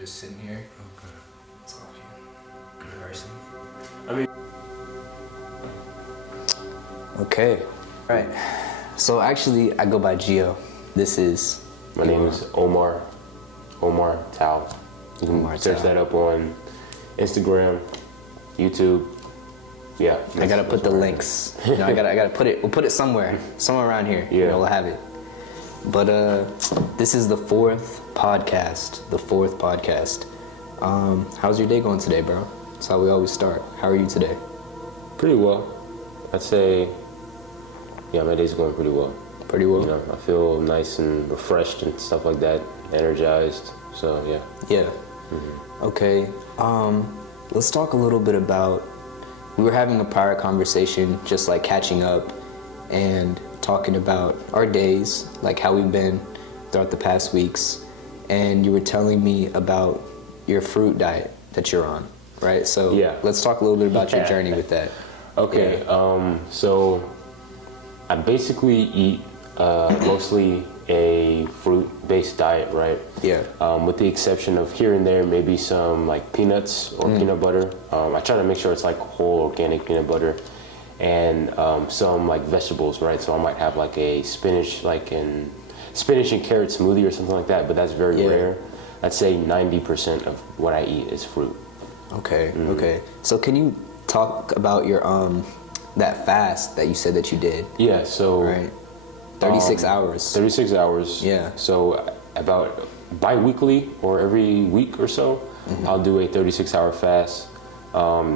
just sitting here. Okay. Talking. Conversing. I mean. Okay. All right. So actually, I go by Gio. This is. My name is Omar. Omar Taal. You can Omar search Taal. that up on Instagram, YouTube. Yeah. I gotta put the links. You know, I gotta put it. We'll put it somewhere around here. Yeah. You know, we'll have it. But this is the fourth podcast. How's your day going today, bro? That's how we always start. How are you today? Pretty well. I'd say, yeah, my day's going pretty well. Pretty well. You know, I feel nice and refreshed and stuff like that, energized. So yeah. Yeah. Mm-hmm. Okay. Let's talk a little bit about. We were having a prior conversation, just like catching up and talking about our days, like how we've been throughout the past weeks. And you were telling me about your fruit diet that you're on, right? So yeah. Let's talk a little bit about your journey with that. Okay. Yeah. So I basically eat mostly a fruit-based diet, right? Yeah. With the exception of here and there, maybe some like peanuts or peanut butter. I try to make sure it's like whole organic peanut butter, and some like vegetables, right? So I might have like a spinach and carrot smoothie or something like that, but that's very rare. I'd say 90% of what I eat is fruit. Okay. Okay. So can you talk about your that fast that you said that you did? Yeah. So. Right. 36 hours. 36 hours. Yeah. So about bi-weekly or every week or so, I'll do a 36-hour fast.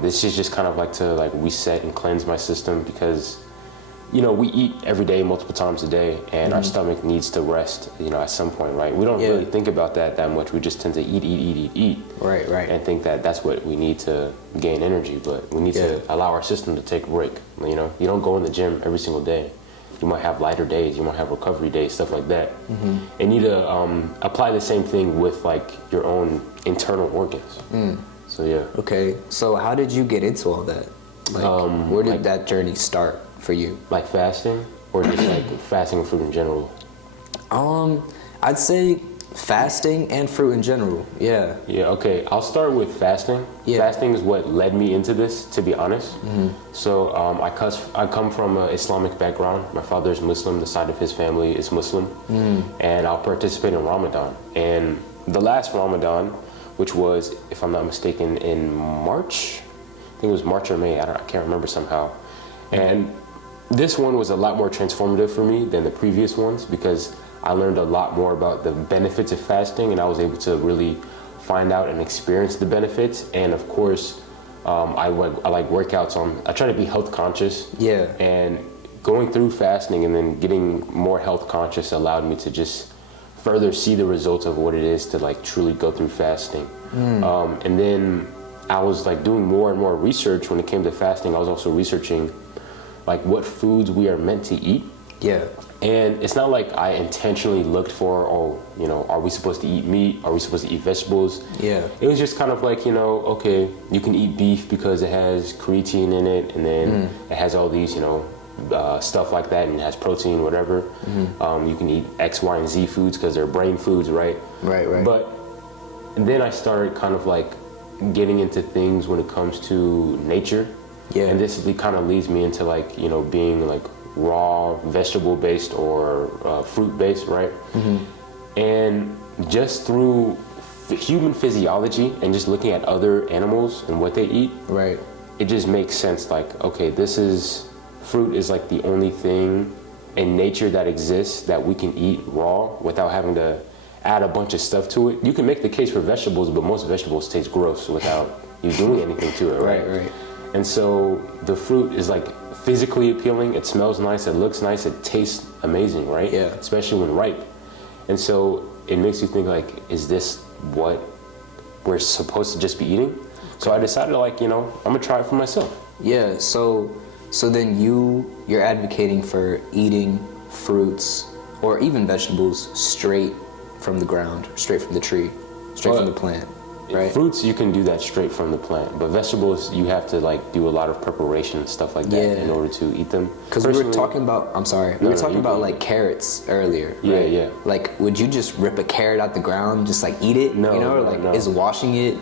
This is just kind of like to like reset and cleanse my system because, you know, we eat every day, multiple times a day, and our stomach needs to rest, you know, at some point, right? We don't really think about that much. We just tend to eat. Right, right. And think that that's what we need to gain energy, but we need to allow our system to take a break. You know, you don't go in the gym every single day. You might have lighter days, you might have recovery days, stuff like that. And you need to apply the same thing with like your own internal organs. So yeah. Okay, so how did you get into all that? Like, where did that journey start for you? Like fasting, or just like fasting and fruit in general? I'd say fasting and fruit in general. Yeah. Yeah. Okay. I'll start with fasting. Yeah. Fasting is what led me into this, to be honest. So I come from an Islamic background. My father is Muslim. The side of his family is Muslim, and I'll participate in Ramadan. And the last Ramadan, which was, if I'm not mistaken, in March. I think it was March or May. I can't remember somehow. And this one was a lot more transformative for me than the previous ones because I learned a lot more about the benefits of fasting, and I was able to really find out and experience the benefits. And of course, I like workouts. I try to be health conscious. Yeah. And going through fasting and then getting more health conscious allowed me to just further see the results of what it is to like truly go through fasting. And then I was like doing more and more research when it came to fasting. I was also researching like what foods we are meant to eat. Yeah. And it's not like I intentionally looked for, you know, are we supposed to eat meat? Are we supposed to eat vegetables? Yeah. It was just kind of like, you know, okay, you can eat beef because it has creatine in it, and then it has all these, you know, stuff like that, and it has protein, whatever. You can eat X, Y, and Z foods because they're brain foods, right? Right, right. But then I started kind of like getting into things when it comes to nature. Yeah. And this kind of leads me into like, you know, being like raw vegetable based or fruit based, right? And just through human physiology and just looking at other animals and what they eat, right, it just makes sense. Like, okay, fruit is like the only thing in nature that exists that we can eat raw without having to add a bunch of stuff to it. You can make the case for vegetables, but most vegetables taste gross without you doing anything to it, right? Right. And so the fruit is like physically appealing. It smells nice. It looks nice. It tastes amazing, right? Yeah. Especially when ripe. And so it makes you think like, is this what we're supposed to just be eating? So I decided to like, you know, I'm gonna try it for myself. Yeah. So then you're advocating for eating fruits or even vegetables straight from the ground, straight from the tree, straight from the plant. right? Fruits, you can do that straight from the plant, but vegetables, you have to like do a lot of preparation and stuff like that in order to eat them. Because we were talking about, I'm sorry, we were talking about like carrots earlier, Yeah, right? yeah. Like, would you just rip a carrot out the ground, just like eat it? No, you know, or no, like no. is washing it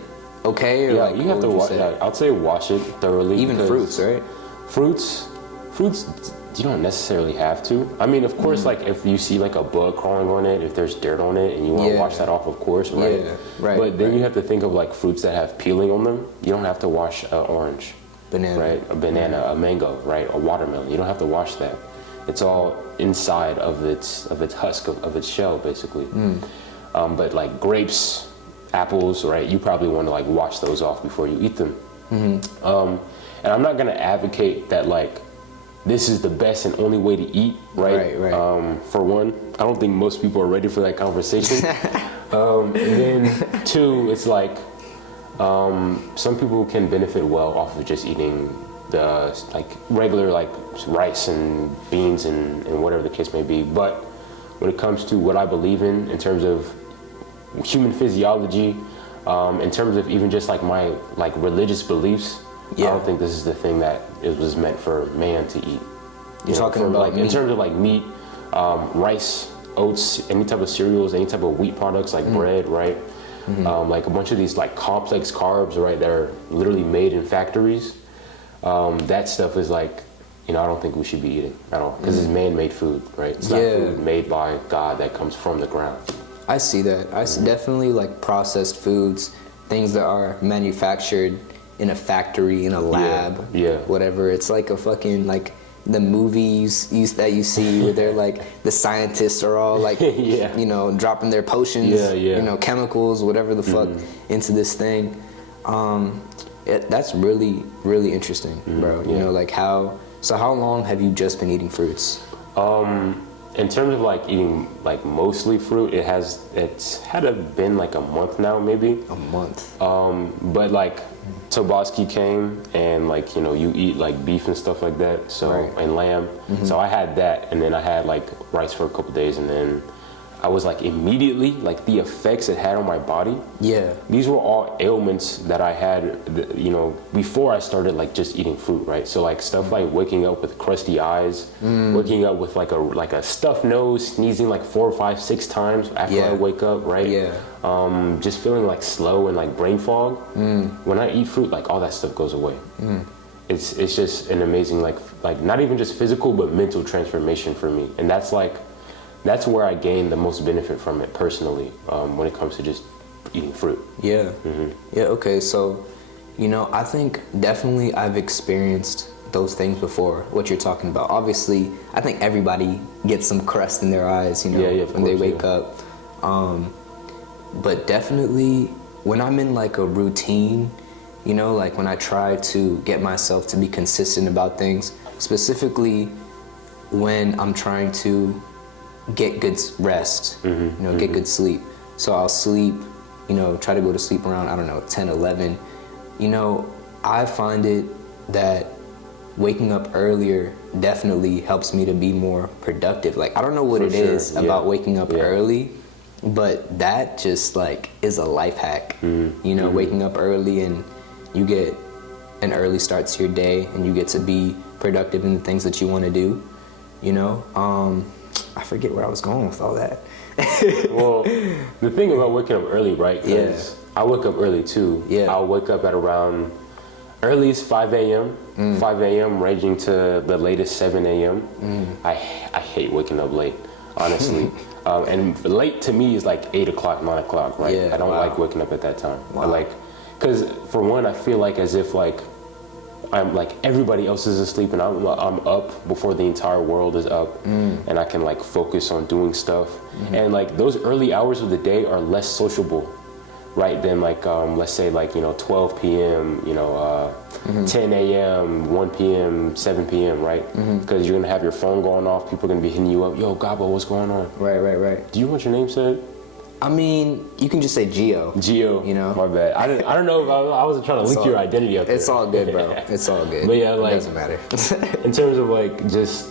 okay? Or Yeah, like, you have to what would wash. you say? Yeah, I'd say wash it thoroughly. Even because fruits, right? Fruits, you don't necessarily have to. I mean, of course, like if you see like a bug crawling on it, if there's dirt on it, and you want to wash that off, of course, right? Yeah, right. But then you have to think of like fruits that have peeling on them. You don't have to wash an orange, Banana. right? A banana, a mango, right? A watermelon. You don't have to wash that. It's all inside of its husk of its shell, basically. But like grapes, apples, right? You probably want to like wash those off before you eat them. And I'm not gonna advocate that like this is the best and only way to eat, right? Right. For one, I don't think most people are ready for that conversation. And then two, it's like some people can benefit well off of just eating the like regular like rice and beans and whatever the case may be. But when it comes to what I believe in terms of human physiology, in terms of even just like my like religious beliefs, I don't think this is the thing that it was meant for man to eat. You're talking about like meat. in terms of like meat, rice, oats, any type of cereals, any type of wheat products like bread, right? Like a bunch of these like complex carbs, right? That are literally made in factories. That stuff is like, I don't think we should be eating at all because it's man-made food, right? It's not food made by God that comes from the ground. I see that. I see definitely like processed foods, things that are manufactured in a factory, in a lab, whatever. It's like a fucking like the movies that you see where they're like the scientists are all like dropping their potions, chemicals, whatever the fuck into this thing. That's really, really interesting, bro. You know, like how long have you just been eating fruits? In terms of like eating like mostly fruit, it's had been like a month now, maybe. A month. But like Tobaski came and like, you eat like beef and stuff like that. So, and lamb. So I had that, and then I had like rice for a couple days, and then I was like immediately, like the effects it had on my body. Yeah. These were all ailments that I had, before I started like just eating fruit, right? So like stuff like waking up with crusty eyes, waking up with like a stuffed nose, sneezing like 4, 5, 6 times after I wake up, right? Yeah. Just feeling like slow and like brain fog. When I eat fruit, like all that stuff goes away. It's just an amazing like not even just physical but mental transformation for me, and that's where I gain the most benefit from it personally, when it comes to just eating fruit. Yeah. Yeah, okay, so, I think definitely I've experienced those things before, what you're talking about. Obviously, I think everybody gets some crust in their eyes, when they wake up. But definitely, when I'm in like a routine, like when I try to get myself to be consistent about things, specifically when I'm trying to get good rest, get good sleep. So I'll sleep, try to go to sleep around, 10, 11. I find it that waking up earlier definitely helps me to be more productive. Like, I don't know what it is about waking up early, but that just like is a life hack. Waking up early and you get an early start to your day and you get to be productive in the things that you want to do, I forget where I was going with all that. Well, the thing about waking up early, right? Because I wake up early too. I'll wake up at around earliest 5 a.m. 5 a.m. ranging to the latest 7 a.m. I hate waking up late, honestly. And late to me is like 8 o'clock, 9 o'clock, right? I don't like waking up at that time. Because for one, I feel like as if like I'm like everybody else is asleep and I'm up before the entire world is up, and I can like focus on doing stuff. And like those early hours of the day are less sociable, right? Than like let's say like 12 p.m. 10 a.m. 1 p.m. 7 p.m. right? Because you're gonna have your phone going off. People are gonna be hitting you up. Yo, Gabo, what's going on? Right. Do you want your name said? I mean, you can just say Gio. My bad. I don't know if I wasn't trying to link your identity up there. It's all good, bro. It's all good. But yeah, like, it doesn't matter. In terms of like just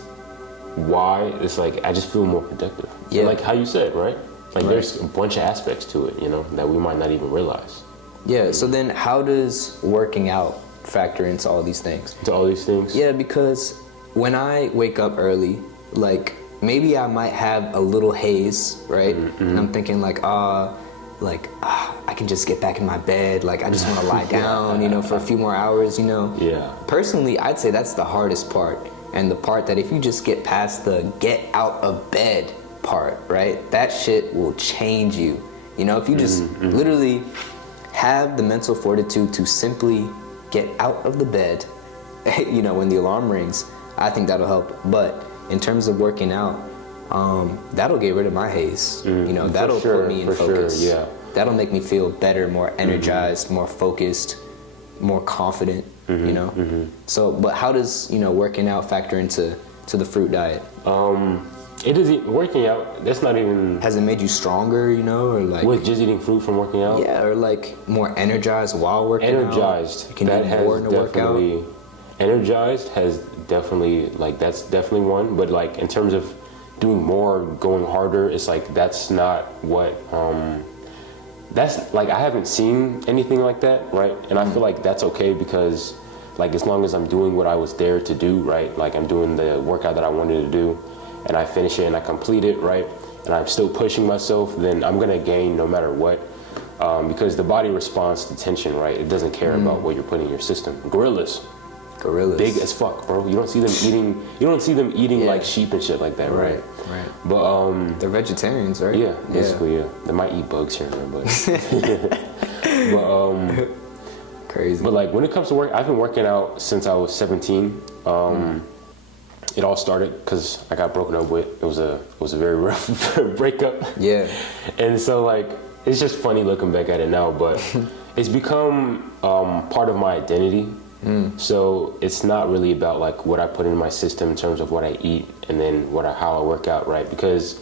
why, it's like I just feel more productive. Yeah. Like how you said, right? Like there's a bunch of aspects to it, that we might not even realize. Yeah. So then, how does working out factor into all these things? To all these things? Yeah, because when I wake up early, like maybe I might have a little haze, right? And I'm thinking like, I can just get back in my bed. Like I just want to lie down, you know, for a few more hours, you know. Yeah. Personally, I'd say that's the hardest part, and the part that if you just get past the get out of bed part, right? That shit will change you. You know, if you just literally have the mental fortitude to simply get out of the bed, you know, when the alarm rings, I think that'll help. But in terms of working out, that'll get rid of my haze. You know, that'll put me in focus. Sure, yeah. That'll make me feel better, more energized, more focused, more confident, you know? So, but how does, you know, working out factor into the fruit diet? It isn't working out. That's not even. Has it made you stronger, you know, or like? With just eating fruit from working out? Yeah, or like more energized while working out. Energized. You can that do has more in the workout. Energized has definitely, like, that's definitely one. But like in terms of doing more, going harder, it's like that's not what. That's like I haven't seen anything like that, right? And I feel like that's okay because, like, as long as I'm doing what I was there to do, right? Like I'm doing the workout that I wanted to do, and I finish it and I complete it, right? And I'm still pushing myself, then I'm gonna gain no matter what, because the body responds to tension, right? It doesn't care about what you're putting in your system. Gorillas, big as fuck, bro. You don't see them eating. You don't see them eating like sheep and shit like that, right? Right. But they're vegetarians, right? Yeah, basically, yeah. They might eat bugs here and there, but Crazy. But like when it comes to work, I've been working out since I was 17. It all started because I got broken up with. It was a very rough breakup. Yeah. And so like it's just funny looking back at it now, but it's become part of my identity. So it's not really about like what I put in my system in terms of what I eat and then how I work out, right? Because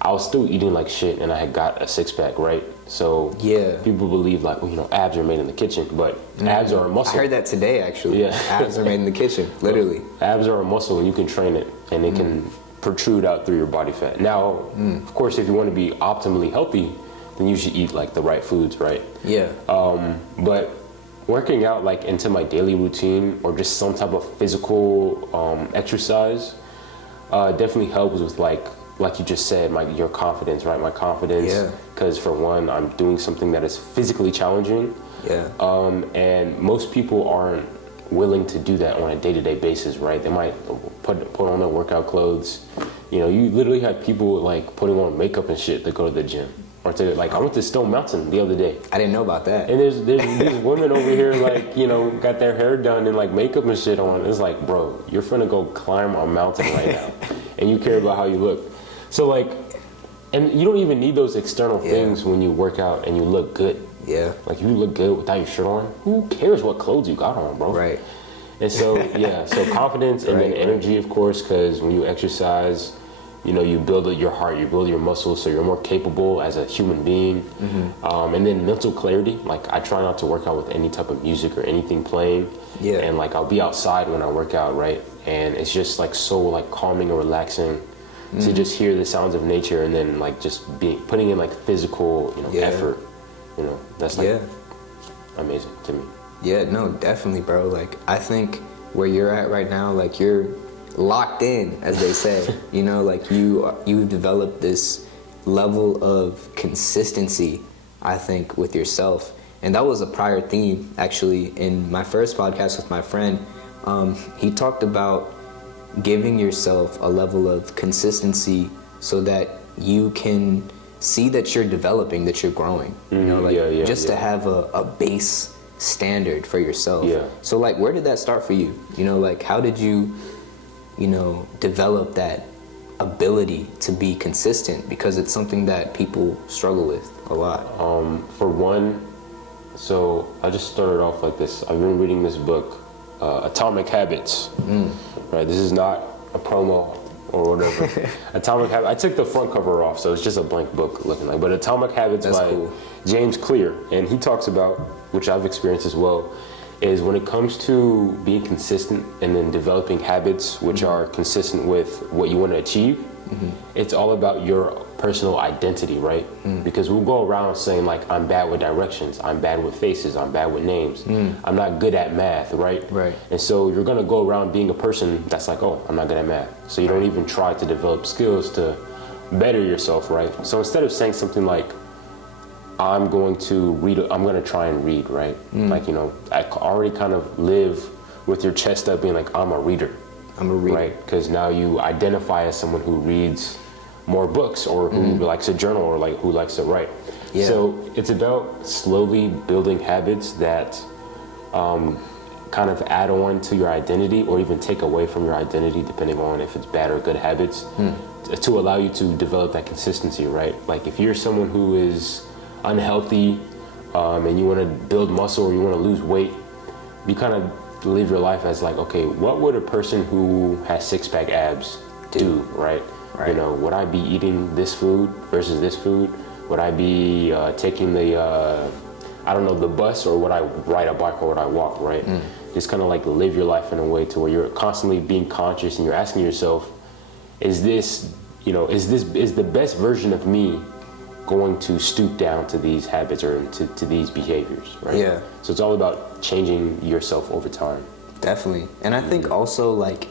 I was still eating like shit and I had got a six-pack, right? So yeah, people believe like, well, you know, abs are made in the kitchen, but abs are a muscle. I heard that today actually. Yeah. Abs are made in the kitchen, literally. Abs are a muscle and you can train it and it can protrude out through your body fat. Now, of course, if you want to be optimally healthy, then you should eat like the right foods, right? Yeah. But working out like into my daily routine or just some type of physical exercise definitely helps with like you just said, your confidence, right? My confidence. Yeah. Because for one, I'm doing something that is physically challenging. Yeah. And most people aren't willing to do that on a day-to-day basis, right? They might put on their workout clothes. You know, you literally have people like putting on makeup and shit to go to the gym. Or to like, I went to Stone Mountain the other day. I didn't know about that. And there's these women over here like, you know, got their hair done and like makeup and shit on. It's like, bro, you're finna go climb a mountain right now, and you care about how you look. So like, and you don't even need those external things when you work out and you look good. Yeah. Like you look good without your shirt on. Who cares what clothes you got on, bro? Right. And so so confidence and then energy, of course, because when you exercise, you know, you build your heart, you build your muscles, so you're more capable as a human being. And then mental clarity. Like I try not to work out with any type of music or anything playing. Yeah. And like I'll be outside when I work out, right? And it's just like so like calming and relaxing to just hear the sounds of nature and then like just putting in like physical, you know, effort. You know, that's like amazing to me. Yeah, no, definitely, bro. Like I think where you're at right now, like you're locked in, as they say. You know, like you've developed this level of consistency, I think, with yourself. And that was a prior theme, actually, in my first podcast with my friend. He talked about giving yourself a level of consistency so that you can see that you're developing, that you're growing. You know, like to have a base standard for yourself. Yeah. So like, where did that start for you? You know, like how did you know, develop that ability to be consistent? Because it's something that people struggle with a lot. For one, so I just started off like this. I've been reading this book, Atomic Habits. Right, this is not a promo or whatever. Atomic Habits. I took the front cover off, so it's just a blank book looking like. But Atomic Habits by James Clear, and he talks about, which I've experienced as well, is when it comes to being consistent and then developing habits which are consistent with what you want to achieve, it's all about your personal identity, right? Because we'll go around saying like, I'm bad with directions, I'm bad with faces, I'm bad with names, I'm not good at math, right? Right. And so you're gonna go around being a person that's like, oh, I'm not good at math. So you don't even try to develop skills to better yourself, right? So instead of saying something like, I'm going to try and read, right? Like, you know, I already kind of live with your chest up being like, I'm a reader. I'm a reader. Right? Because now you identify as someone who reads more books or who likes a journal or like who likes to write. Yeah. So it's about slowly building habits that kind of add on to your identity or even take away from your identity, depending on if it's bad or good habits, to allow you to develop that consistency, right? Like if you're someone who is unhealthy and you want to build muscle or you want to lose weight, you kind of live your life as like, okay, what would a person who has six-pack abs do, right? You know, would I be eating this food versus this food? Would I be taking the, I don't know, the bus, or would I ride a bike, or would I walk, right? Just kind of like live your life in a way to where you're constantly being conscious and you're asking yourself, is this, you know, is the best version of me going to stoop down to these habits or to these behaviors, right? Yeah. So it's all about changing yourself over time. Definitely. And I think also like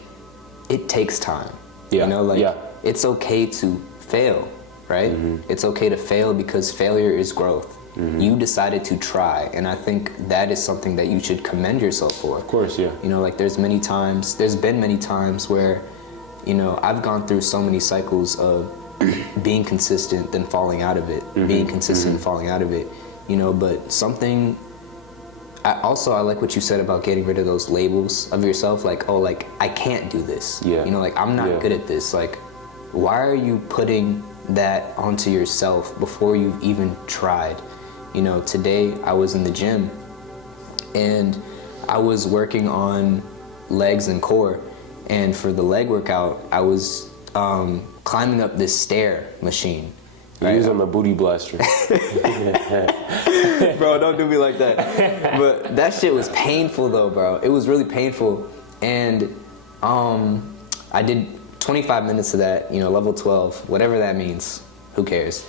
it takes time. Yeah. You know, like it's okay to fail, right? It's okay to fail because failure is growth. You decided to try, and I think that is something that you should commend yourself for. Of course, yeah. You know, like there's been many times where, you know, I've gone through so many cycles of being consistent, then falling out of it, being consistent, falling out of it, you know, but something, I like what you said about getting rid of those labels of yourself, like, oh, like, I can't do this. Yeah. You know, like, I'm not good at this. Like, why are you putting that onto yourself before you've even tried? You know, today I was in the gym and I was working on legs and core, and for the leg workout, I was climbing up this stair machine. You're using my booty blaster. Bro, don't do me like that. But that shit was painful though, bro. It was really painful. And I did 25 minutes of that, you know, level 12, whatever that means. Who cares?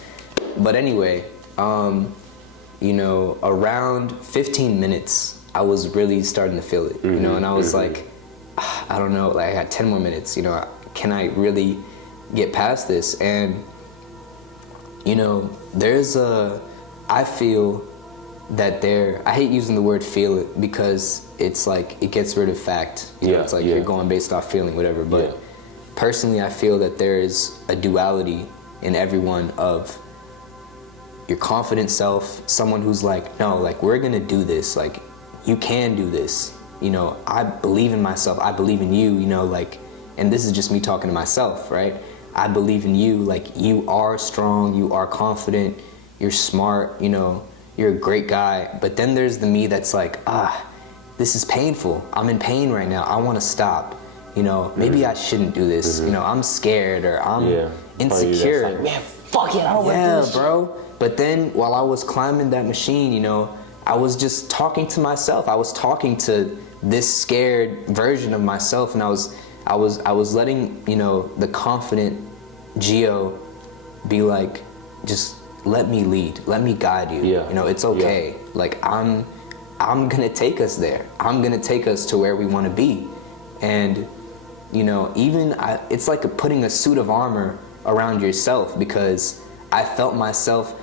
But anyway, you know, around 15 minutes, I was really starting to feel it, you know, and I was like, I don't know, like I got 10 more minutes, you know, can I really get past this? And, you know, I feel that I hate using the word feel it because it's like, it gets rid of fact. You know, it's like you're going based off feeling, whatever. But personally, I feel that there is a duality in everyone of your confident self, someone who's like, no, like, we're gonna do this. Like, you can do this. You know, I believe in myself. I believe in you, you know, like, and this is just me talking to myself, right? I believe in you. Like, you are strong, you are confident, you're smart, you know, you're a great guy. But then there's the me that's like, this is painful. I'm in pain right now. I want to stop. You know, maybe I shouldn't do this. You know, I'm scared or I'm insecure. Like, man, fuck it, I don't want to do this. Bro. But then while I was climbing that machine, you know, I was just talking to myself. I was talking to this scared version of myself, and I was letting, you know, the confident Gio be like, just let me lead, let me guide you. You know, it's okay. Like, I'm gonna take us there. I'm gonna take us to where we want to be. And, you know, it's like putting a suit of armor around yourself, because I felt myself,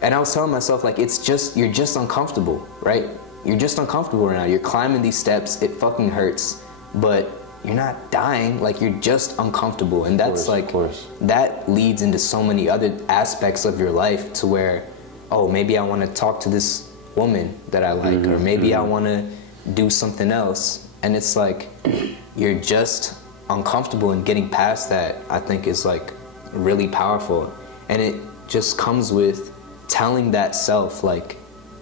and I was telling myself, like, you're just uncomfortable, right? You're just uncomfortable right now. You're climbing these steps, it fucking hurts, but you're not dying, like, you're just uncomfortable. And that's that leads into so many other aspects of your life to where, oh, maybe I want to talk to this woman that I like, or maybe I want to do something else. And it's like, you're just uncomfortable, and getting past that, I think, is like really powerful. And it just comes with telling that self, like,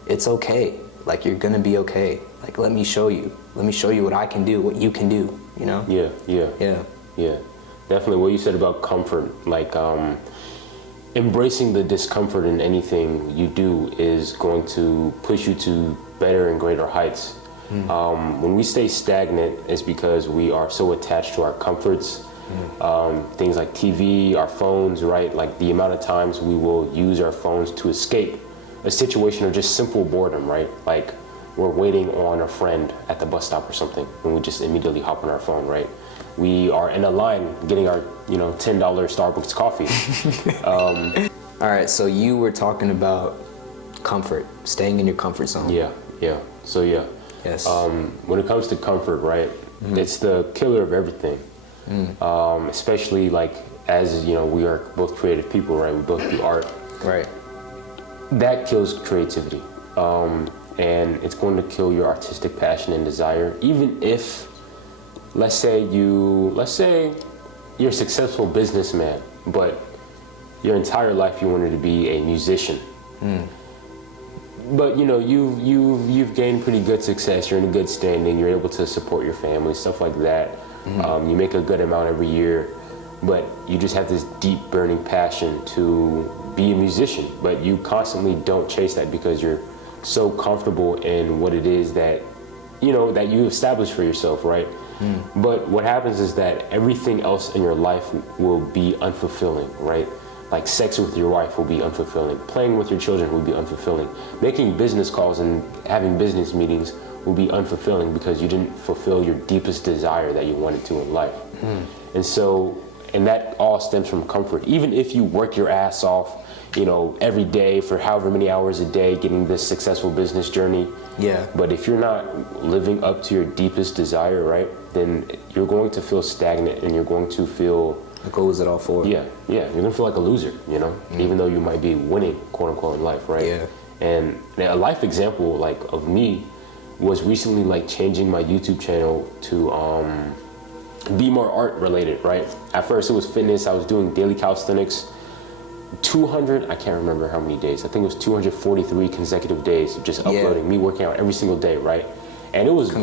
it's okay, like, you're gonna be okay, like, let me show you what I can do, what you can do, you know? Yeah. Definitely what you said about comfort, like, embracing the discomfort in anything you do is going to push you to better and greater heights. When we stay stagnant, it's because we are so attached to our comforts Things like TV, our phones, right? Like the amount of times we will use our phones to escape a situation or just simple boredom, right? Like we're waiting on a friend at the bus stop or something, and we just immediately hop on our phone, right? We are in a line getting our, $10 Starbucks coffee. All right, so you were talking about comfort, staying in your comfort zone. Yeah. So yeah. Yes. When it comes to comfort, right, it's the killer of everything. Especially like as we are both creative people, right? We both do art. Right. That kills creativity, and it's going to kill your artistic passion and desire. Even if, let's say you're a successful businessman, but your entire life you wanted to be a musician. But you've gained pretty good success. You're in a good standing. You're able to support your family, stuff like that. You make a good amount every year, but you just have this deep burning passion to be a musician. But you constantly don't chase that because you're so comfortable in what it is that that you established for yourself, right? But what happens is that everything else in your life will be unfulfilling, right? Like sex with your wife will be unfulfilling. Playing with your children will be unfulfilling. Making business calls and having business meetings will be unfulfilling because you didn't fulfill your deepest desire that you wanted to in life. And that all stems from comfort. Even if you work your ass off, every day for however many hours a day getting this successful business journey. Yeah. But if you're not living up to your deepest desire, right, then you're going to feel stagnant and you're going to feel like, what was it all for? Yeah. You're gonna feel like a loser, even though you might be winning, quote unquote, in life, right? Yeah. And a life example, like, of me was recently, like, changing my YouTube channel to be more art related, right? At first it was fitness. I was doing daily calisthenics, 200, I can't remember how many days. I think it was 243 consecutive days of just uploading, me working out every single day, right? And it was I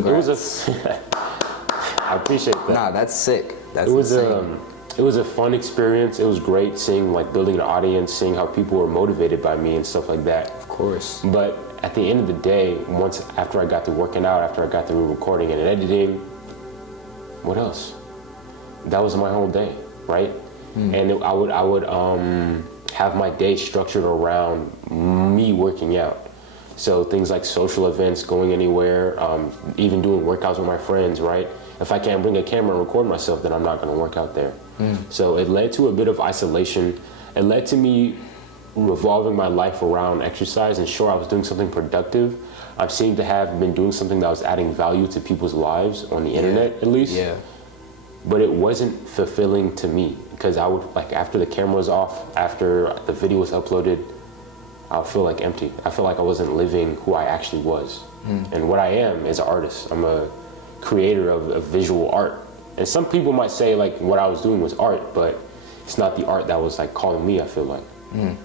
appreciate that. Nah, that's sick. That's insane. It was a fun experience. It was great seeing, like, building an audience, seeing how people were motivated by me and stuff like that. Of course. But at the end of the day, after I got through working out, after I got through recording and editing, what else? That was my whole day, right? And I would have my day structured around me working out. So things like social events, going anywhere, even doing workouts with my friends, right? If I can't bring a camera and record myself, then I'm not going to work out there. So it led to a bit of isolation. It led to me revolving my life around exercise. And sure, I was doing something productive. I seemed to have been doing something that was adding value to people's lives on the internet, at least. Yeah. But it wasn't fulfilling to me because I would, like, after the camera was off, after the video was uploaded, I would feel like empty. I feel like I wasn't living who I actually was. And what I am is an artist. I'm a creator of visual art. And some people might say, like, what I was doing was art, but it's not the art that was, like, calling me, I feel like.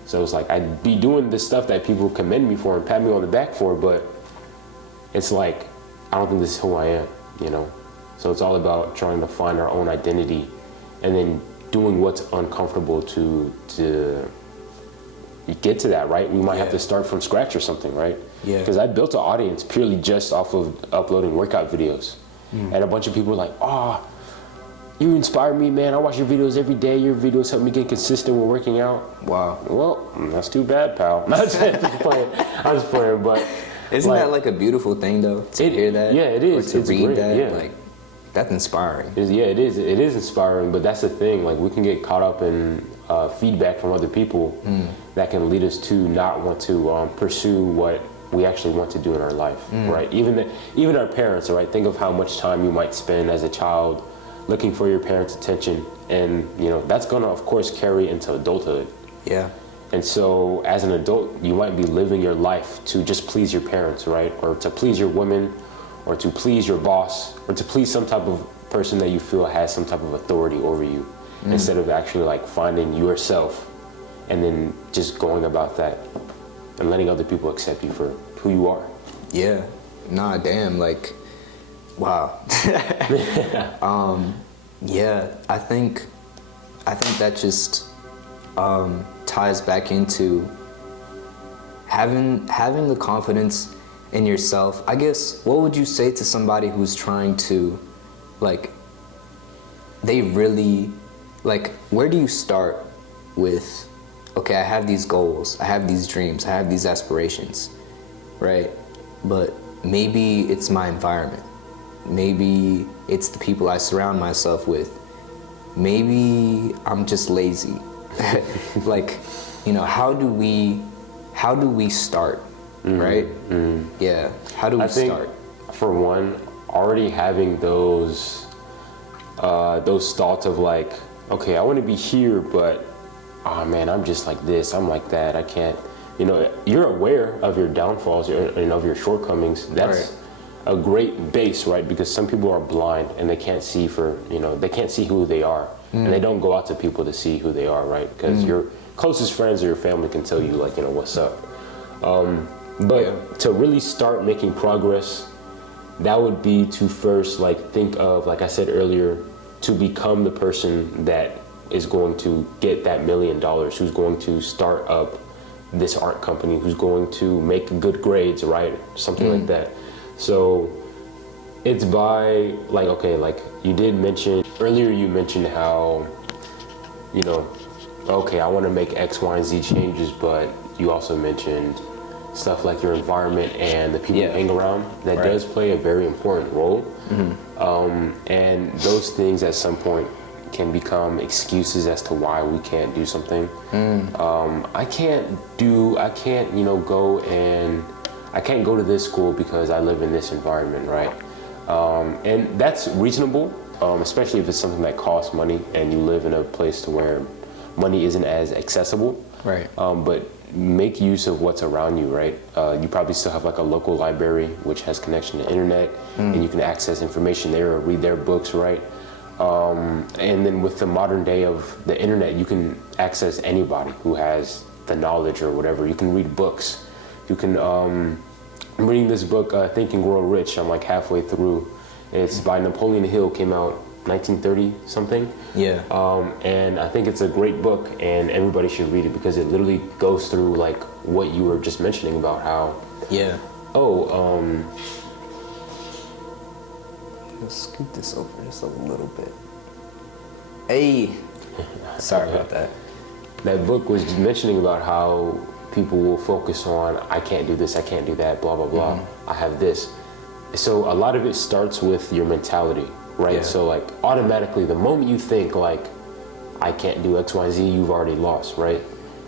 So it's like I'd be doing this stuff that people commend me for and pat me on the back for, but it's like, I don't think this is who I am, So it's all about trying to find our own identity and then doing what's uncomfortable to get to that, right? We might have to start from scratch or something, right? Yeah. Because I built an audience purely just off of uploading workout videos. And a bunch of people were like, oh, you inspire me, man. I watch your videos every day. Your videos help me get consistent with working out. Wow. Well, that's too bad, pal. I'm just playing. I'm just playing, but isn't that like a beautiful thing, though, to hear that? Yeah, it is. Or to read great, that, yeah. like, that's inspiring. Yeah, it is. It is inspiring, but that's the thing. Like, we can get caught up in feedback from other people that can lead us to not want to pursue what we actually want to do in our life, right? Even our parents, right? Think of how much time you might spend as a child looking for your parents' attention, and that's gonna, of course, carry into adulthood. Yeah. And so, as an adult, you might be living your life to just please your parents, right? Or to please your woman, or to please your boss, or to please some type of person that you feel has some type of authority over you, instead of actually, like, finding yourself and then just going about that and letting other people accept you for who you are. Yeah. Nah, damn, like, wow. Yeah, I think that just ties back into having the confidence in yourself. I guess, what would you say to somebody who's trying to, like, they really, like, where do you start with, okay, I have these goals, I have these dreams, I have these aspirations, right? But maybe it's my environment. Maybe it's the people I surround myself with. Maybe I'm just lazy. Like, you know, how do we start, right? Yeah, how do we start? For one, already having those thoughts of like, okay, I want to be here, but oh man, I'm just like this, I'm like that, I can't, you know, you're aware of your downfalls and of your shortcomings. That's a great base, right? Because some people are blind and they can't see they can't see who they are, and they don't go out to people to see who they are, right? Because your closest friends or your family can tell you, like, you know, what's up. But to really start making progress, that would be to first, like, think of, like I said earlier, to become the person that is going to get that $1 million, who's going to start up this art company, who's going to make good grades, right? Something like that. So it's by, like, okay, like you did mention earlier, you mentioned how, you know, okay, I want to make X, Y, and Z changes, but you also mentioned stuff like your environment and the people you hang around. That does play a very important role. And those things at some point can become excuses as to why we can't do something. I can't, you know, I can't go to this school because I live in this environment, right? And that's reasonable, especially if it's something that costs money and you live in a place to where money isn't as accessible. Right. But make use of what's around you, right? You probably still have like a local library which has connection to internet, and you can access information there or read their books, right? And then with the modern day of the internet, you can access anybody who has the knowledge or whatever. You can read books. You can, I'm reading this book, Think and Grow Rich. I'm like halfway through. It's by Napoleon Hill, came out 1930 something. Yeah. And I think it's a great book and everybody should read it because it literally goes through like what you were just mentioning about how, let's scoot this over just a little bit. Hey, sorry about that. That book was mentioning about how people will focus on, I can't do this, I can't do that, blah, blah, blah. I have this. So a lot of it starts with your mentality, right? Yeah. So like automatically, the moment you think like, I can't do X, Y, Z, you've already lost, right?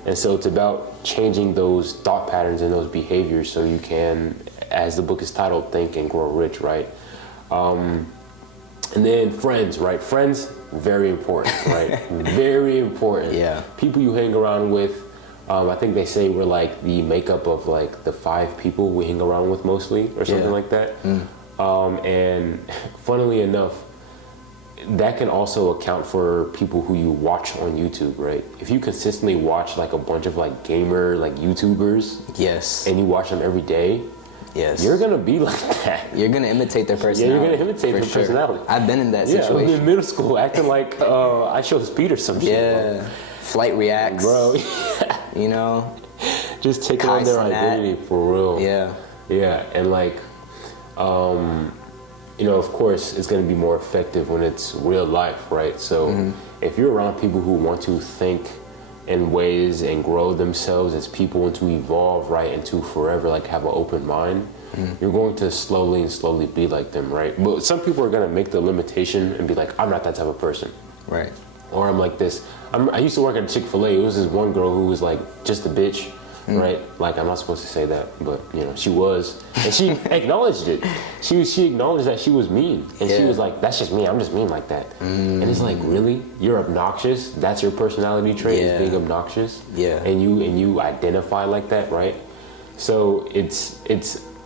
And so it's about changing those thought patterns and those behaviors so you can, as the book is titled, Think and Grow Rich, right? And then friends, right? Friends, very important, right? Very important. Yeah. People you hang around with, I think they say we're like the makeup of like the 5 people we hang around with mostly or something like that. And funnily enough, that can also account for people who you watch on YouTube, right? If you consistently watch like a bunch of like gamer, like YouTubers. Yes. And you watch them every day. Yes. You're going to be like that. You're going to imitate their personality. Yeah, you're going to imitate their personality. I've been in that Yeah, situation. I'm in middle school acting like I showed speed or some shit. Yeah. Flight reacts. Bro. You know? Just taking on their identity for real. Yeah. Yeah, and like, you know, of course, it's going to be more effective when it's real life, right? So if you're around people who want to think in ways and grow themselves as people and to evolve, right, and to forever, like, have an open mind, you're going to slowly be like them, right? But some people are going to make the limitation and be like, I'm not that type of person. Right. Or I'm like this. I used to work at Chick-fil-A. It was this one girl who was like just a bitch, right? Like, I'm not supposed to say that, but you know, she was, and she acknowledged it. She acknowledged that she was mean, and she was like, "That's just me. I'm just mean like that." And it's like, really? You're obnoxious? That's your personality trait? Is being obnoxious? Yeah. And you identify like that, right? So it's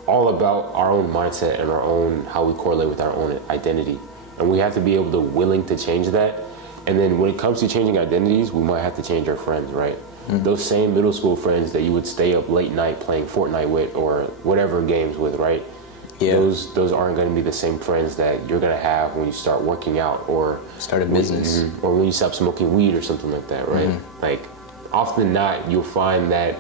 all about our own mindset and our own how we correlate with our own identity, and we have to be able to willing to change that. And then when it comes to changing identities, we might have to change our friends, right? Those same middle school friends that you would stay up late night playing Fortnite with or whatever games with, right? Yeah. Those aren't going to be the same friends that you're going to have when you start working out or start a business. Or when you stop smoking weed or something like that, right? Like, often than not, you'll find that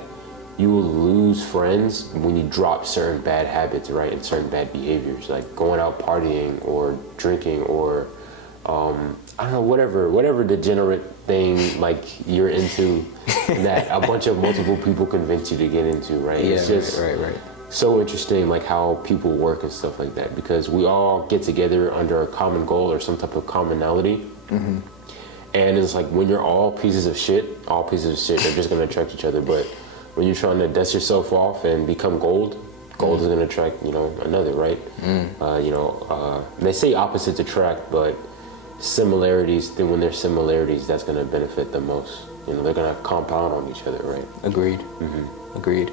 you will lose friends when you drop certain bad habits, right? And certain bad behaviors, like going out partying or drinking or I don't know, whatever degenerate thing like you're into that a bunch of multiple people convince you to get into, right? Yeah, it's just right. so interesting, like how people work and stuff like that, because we all get together under a common goal or some type of commonality. And it's like when you're all pieces of shit are just gonna attract each other. But when you're trying to dust yourself off and become gold is gonna attract, another, right? They say opposites attract, but similarities, then when there's similarities, that's gonna benefit the most. They're gonna compound on each other, right? Agreed. Agreed.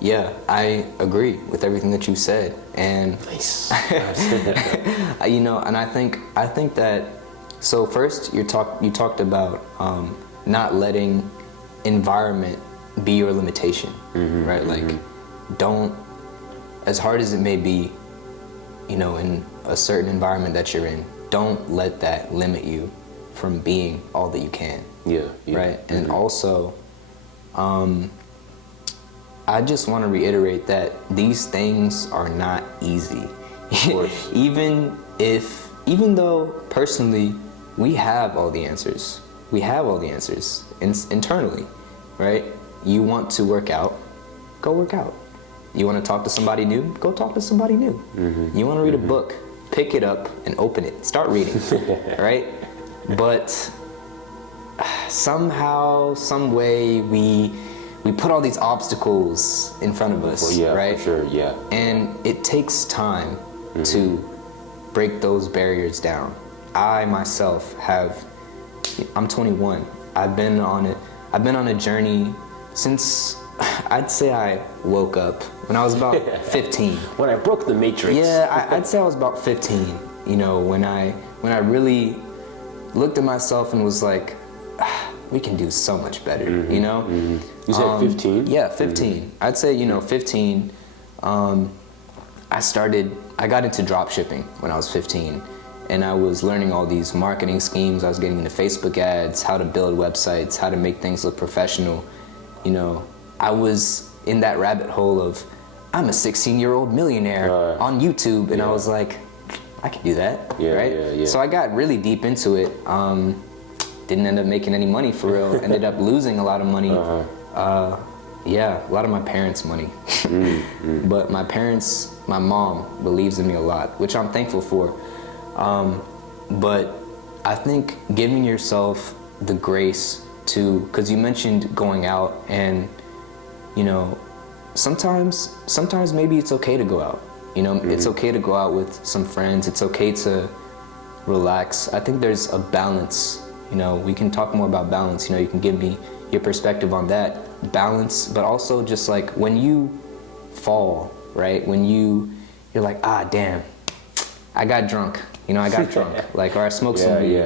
Yeah, I agree with everything that you said, and Nice. and I think that. So first, you talked about not letting environment be your limitation, right? Like, don't, as hard as it may be, in a certain environment that you're in, don't let that limit you from being all that you can. Yeah. Right. And also, I just want to reiterate that these things are not easy. Of course. even though personally we have all the answers. We have all the answers internally, right? You want to work out, go work out. You want to talk to somebody new, go talk to somebody new. You want to read a book, pick it up and open it. Start reading, right? But somehow, some way, we put all these obstacles in front of us, right? For sure, yeah. And it takes time to break those barriers down. I myself I'm 21. I've been on a journey since I'd say I woke up when I was about 15. When I broke the matrix. Yeah, I'd say I was about 15. When I really looked at myself and was like, we can do so much better. You said 15? Yeah, 15. I'd say 15. I got into drop shipping when I was 15. And I was learning all these marketing schemes. I was getting into Facebook ads, how to build websites, how to make things look professional. I was in that rabbit hole of, I'm a 16-year-old millionaire on YouTube. And I was like, I could do that, right? Yeah. So I got really deep into it. Didn't end up making any money for real. Ended up losing a lot of money. A lot of my parents' money. But my mom believes in me a lot, which I'm thankful for. But I think giving yourself the grace to, because you mentioned going out and, sometimes maybe it's okay to go out. It's okay to go out with some friends. It's okay to relax. I think there's a balance. We can talk more about balance. You can give me your perspective on that. Balance, but also just like when you fall, right? When you're like, damn, I got drunk. I got drunk. Like, or I smoked some weed.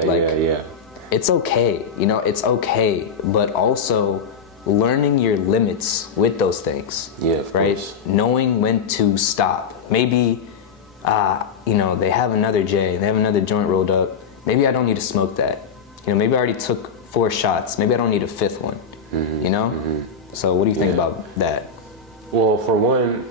It's okay. It's okay. But also learning your limits with those things. Yeah, of right? course. Knowing when to stop. Maybe, they have another J, they have another joint rolled up. Maybe I don't need to smoke that. Maybe I already took 4 shots. Maybe I don't need a 5th one. So what do you think about that? Well, for one,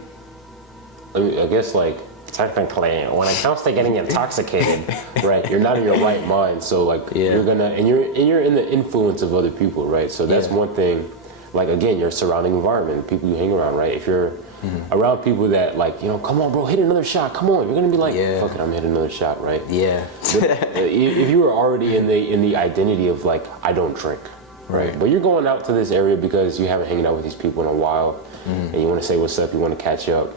I guess like technically, when it comes to getting intoxicated, right, you're not in your right mind. So like you're gonna, and you're in the influence of other people, right? So that's one thing. Like again, your surrounding environment, people you hang around, right? If you're around people that like, come on, bro, hit another shot. Come on, you're gonna be like, fuck it, I'm hitting another shot, right? Yeah. If you were already in the identity of like, I don't drink, right? But you're going out to this area because you haven't hanging out with these people in a while, and you want to say what's up, you want to catch up.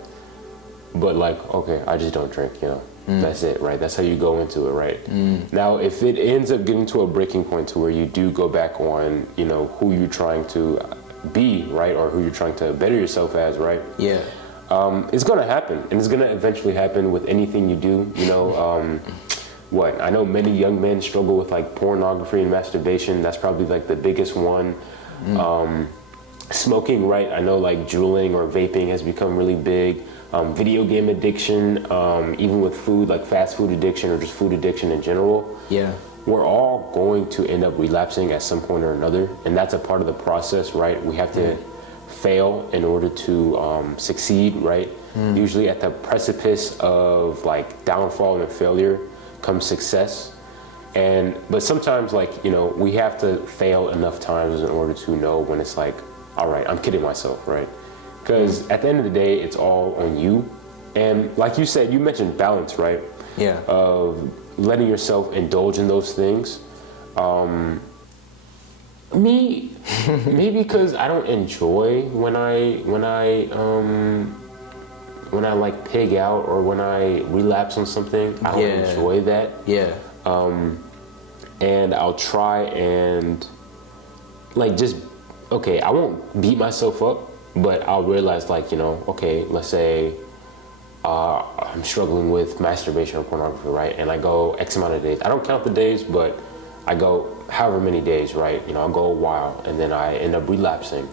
But like, okay, I just don't drink, That's it, right? That's how you go into it, right? Now, if it ends up getting to a breaking point to where you do go back on, who you're trying to be, right? Or who you're trying to better yourself as, right? Yeah. It's gonna happen, and it's gonna eventually happen with anything you do, I know many young men struggle with like pornography and masturbation. That's probably like the biggest one. Smoking, right? I know like juuling or vaping has become really big. Video game addiction, even with food, like fast food addiction or just food addiction in general. Yeah. We're all going to end up relapsing at some point or another, and that's a part of the process, right? We have to fail in order to succeed, right? Usually at the precipice of like downfall and failure comes success. But sometimes, like, you know, we have to fail enough times in order to know when it's like, all right, I'm kidding myself, right? Because at the end of the day, it's all on you. And like you said, you mentioned balance, right? Yeah. Of letting yourself indulge in those things. Me, maybe because I don't enjoy when I like pig out or when I relapse on something. I don't enjoy that. Yeah. And I'll try and like just, okay, I won't beat myself up, but I'll realize, like, you know, okay, let's say I'm struggling with masturbation or pornography, right? And I go X amount of days. I don't count the days, but I go however many days, right? You know, I'll go a while and then I end up relapsing.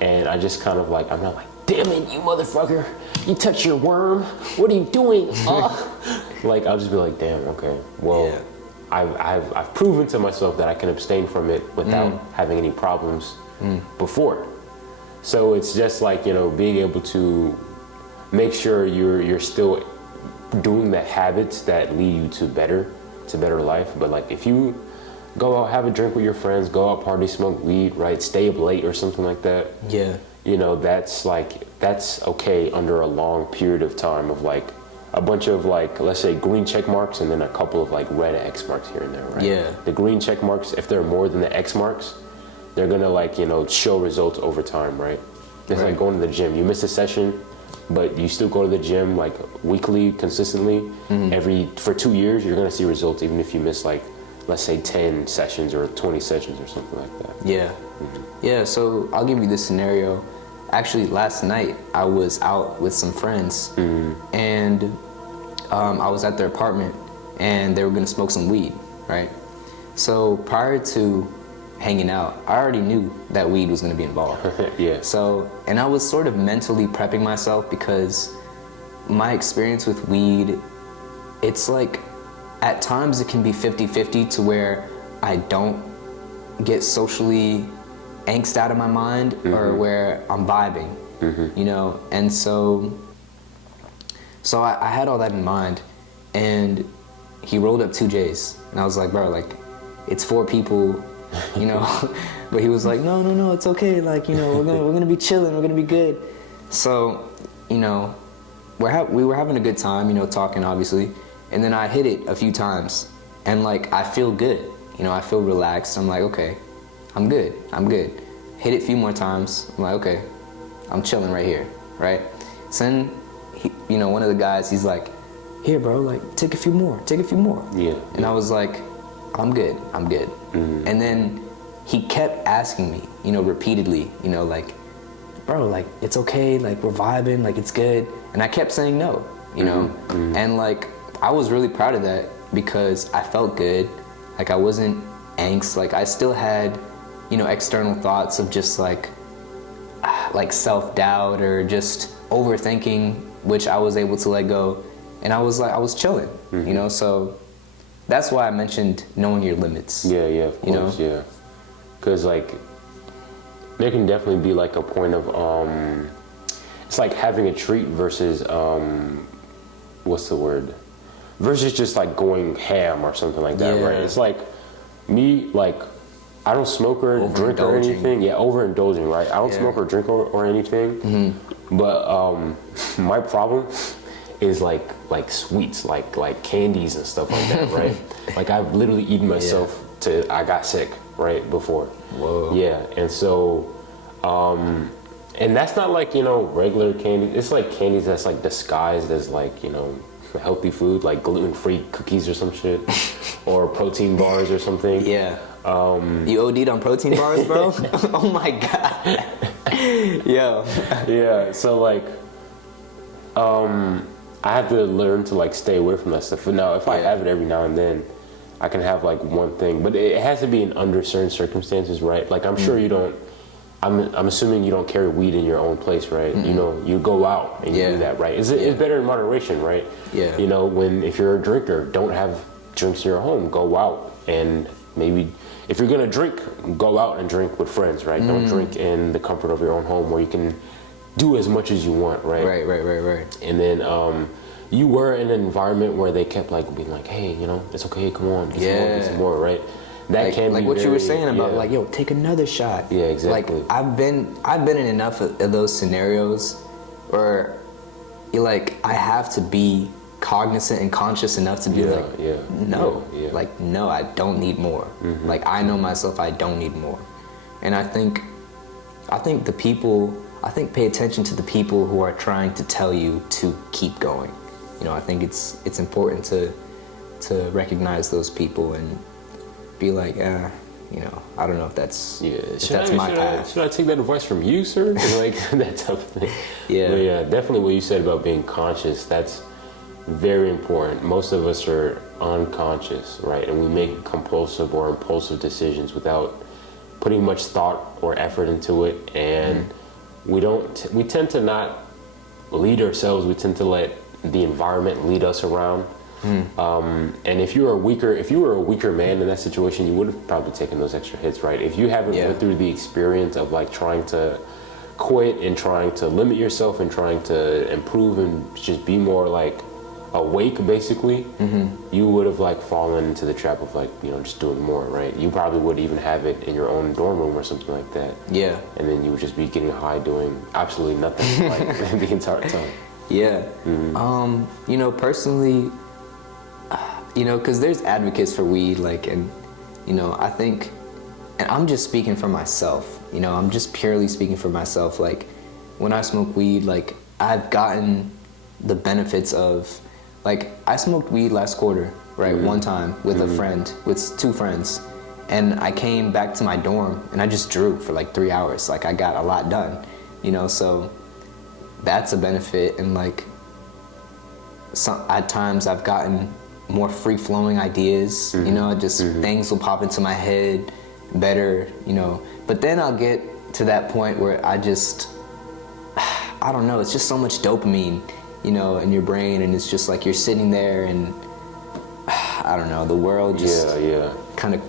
And I just kind of like, I'm not like, damn it, you motherfucker, you touched your worm, what are you doing? Like, I'll just be like, damn, okay, well, Yeah. I've proven to myself that I can abstain from it without having any problems before. So it's just like, you know, being able to make sure you're still doing the habits that lead you to better life. But like, if you go out, have a drink with your friends, go out, party, smoke weed, right, stay up late or something like that. Yeah. You know, that's okay under a long period of time of like a bunch of like, let's say green check marks and then a couple of like red X marks here and there, right? Yeah. The green check marks, if they're more than the X marks, they're gonna like, you know, show results over time, right? It's like going to the gym. You miss a session, but you still go to the gym like weekly, consistently. For 2 years, you're gonna see results even if you miss like, let's say 10 sessions or 20 sessions or something like that. Yeah. Yeah, so I'll give you this scenario. Actually, last night I was out with some friends and I was at their apartment and they were gonna smoke some weed, right? So prior to hanging out, I already knew that weed was gonna be involved. Yeah. So, and I was sort of mentally prepping myself because my experience with weed, it's like, at times it can be 50-50 to where I don't get socially angst out of my mind or where I'm vibing, you know? And so I had all that in mind and he rolled up 2 J's and I was like, bro, like, it's 4 people, you know? But he was like, no, it's okay. Like, you know, we're gonna be chilling, we're gonna be good. So, you know, we were having a good time, you know, talking obviously. And then I hit it a few times and like, I feel good. You know, I feel relaxed. I'm like, okay, I'm good. Hit it a few more times. I'm like, okay, I'm chilling right here, right? So then, you know, one of the guys, he's like, here, bro, like, take a few more. Yeah. And I was like, I'm good. And then he kept asking me, you know, repeatedly, you know, like, bro, like, it's okay, like, we're vibing, like, it's good. And I kept saying no, you know? And like, I was really proud of that because I felt good. Like, I wasn't angst. Like, I still had, you know, external thoughts of just like self-doubt or just overthinking, which I was able to let go. And I was chilling, you know? So that's why I mentioned knowing your limits. Yeah, of course, you know? Yeah. Because like, there can definitely be like a point of, it's like having a treat versus, what's the word? Versus just like going ham or something like that, right? It's like me, like, I don't smoke or drink or anything. Yeah, overindulging, right? I don't smoke or drink or anything. But my problem is like sweets, like candies and stuff like that, right? Like, I've literally eaten myself till I got sick, right, before. Whoa. Yeah, and so, and that's not like, you know, regular candy. It's like candies that's like disguised as like, you know, healthy food, like gluten-free cookies or some shit, or protein bars or something. Yeah. You OD'd on protein bars, bro? Oh my God. Yo. Yeah, so like, I have to learn to like stay away from that stuff. But now, if I have it every now and then, I can have like one thing, but it has to be in under certain circumstances, right? Like, I'm sure you don't, I'm assuming you don't carry weed in your own place, right? You know, you go out and you do that, right? It's better in moderation, right? Yeah. You know, if you're a drinker, don't have drinks in your home. Go out and maybe, if you're gonna drink, go out and drink with friends, right? Don't drink in the comfort of your own home where you can do as much as you want, right? Right. And then you were in an environment where they kept like being like, hey, you know, it's okay, come on, get some more, right? That like, can like be what very, you were saying about like, yo, take another shot. Yeah, exactly. Like I've been in enough of those scenarios where you're like, I have to be cognizant and conscious enough to be like, no, I don't need more. Like I know myself, I don't need more. And I think pay attention to the people who are trying to tell you to keep going. You know, I think it's important to recognize those people and be like, you know, I don't know if that's my path. Should I take that advice from you, sir? Like that type of thing. Yeah. But yeah, definitely what you said about being conscious, that's very important. Most of us are unconscious, right? And we make compulsive or impulsive decisions without putting much thought or effort into it. And we tend to not lead ourselves. We tend to let the environment lead us around. And if you were a weaker man in that situation, you would have probably taken those extra hits, right? If you haven't went through the experience of like trying to quit and trying to limit yourself and trying to improve and just be more like awake, basically, you would have like fallen into the trap of like, you know, just doing more, right? You probably would even have it in your own dorm room or something like that. Yeah. And then you would just be getting high doing absolutely nothing like the entire time. Yeah. You know, personally, you know, because there's advocates for weed, like, and, you know, I think, and I'm just speaking for myself, you know, I'm just purely speaking for myself. Like, when I smoke weed, like, I've gotten the benefits of, like, I smoked weed last quarter, right, one time with a friend, with 2 friends, and I came back to my dorm, and I just drew for, like, 3 hours. Like, I got a lot done, you know, so that's a benefit, and, like, at times I've gotten more free-flowing ideas, you know, just things will pop into my head better, you know, but then I'll get to that point where I don't know, it's just so much dopamine, you know, in your brain, and it's just like you're sitting there and I don't know, the world just kind of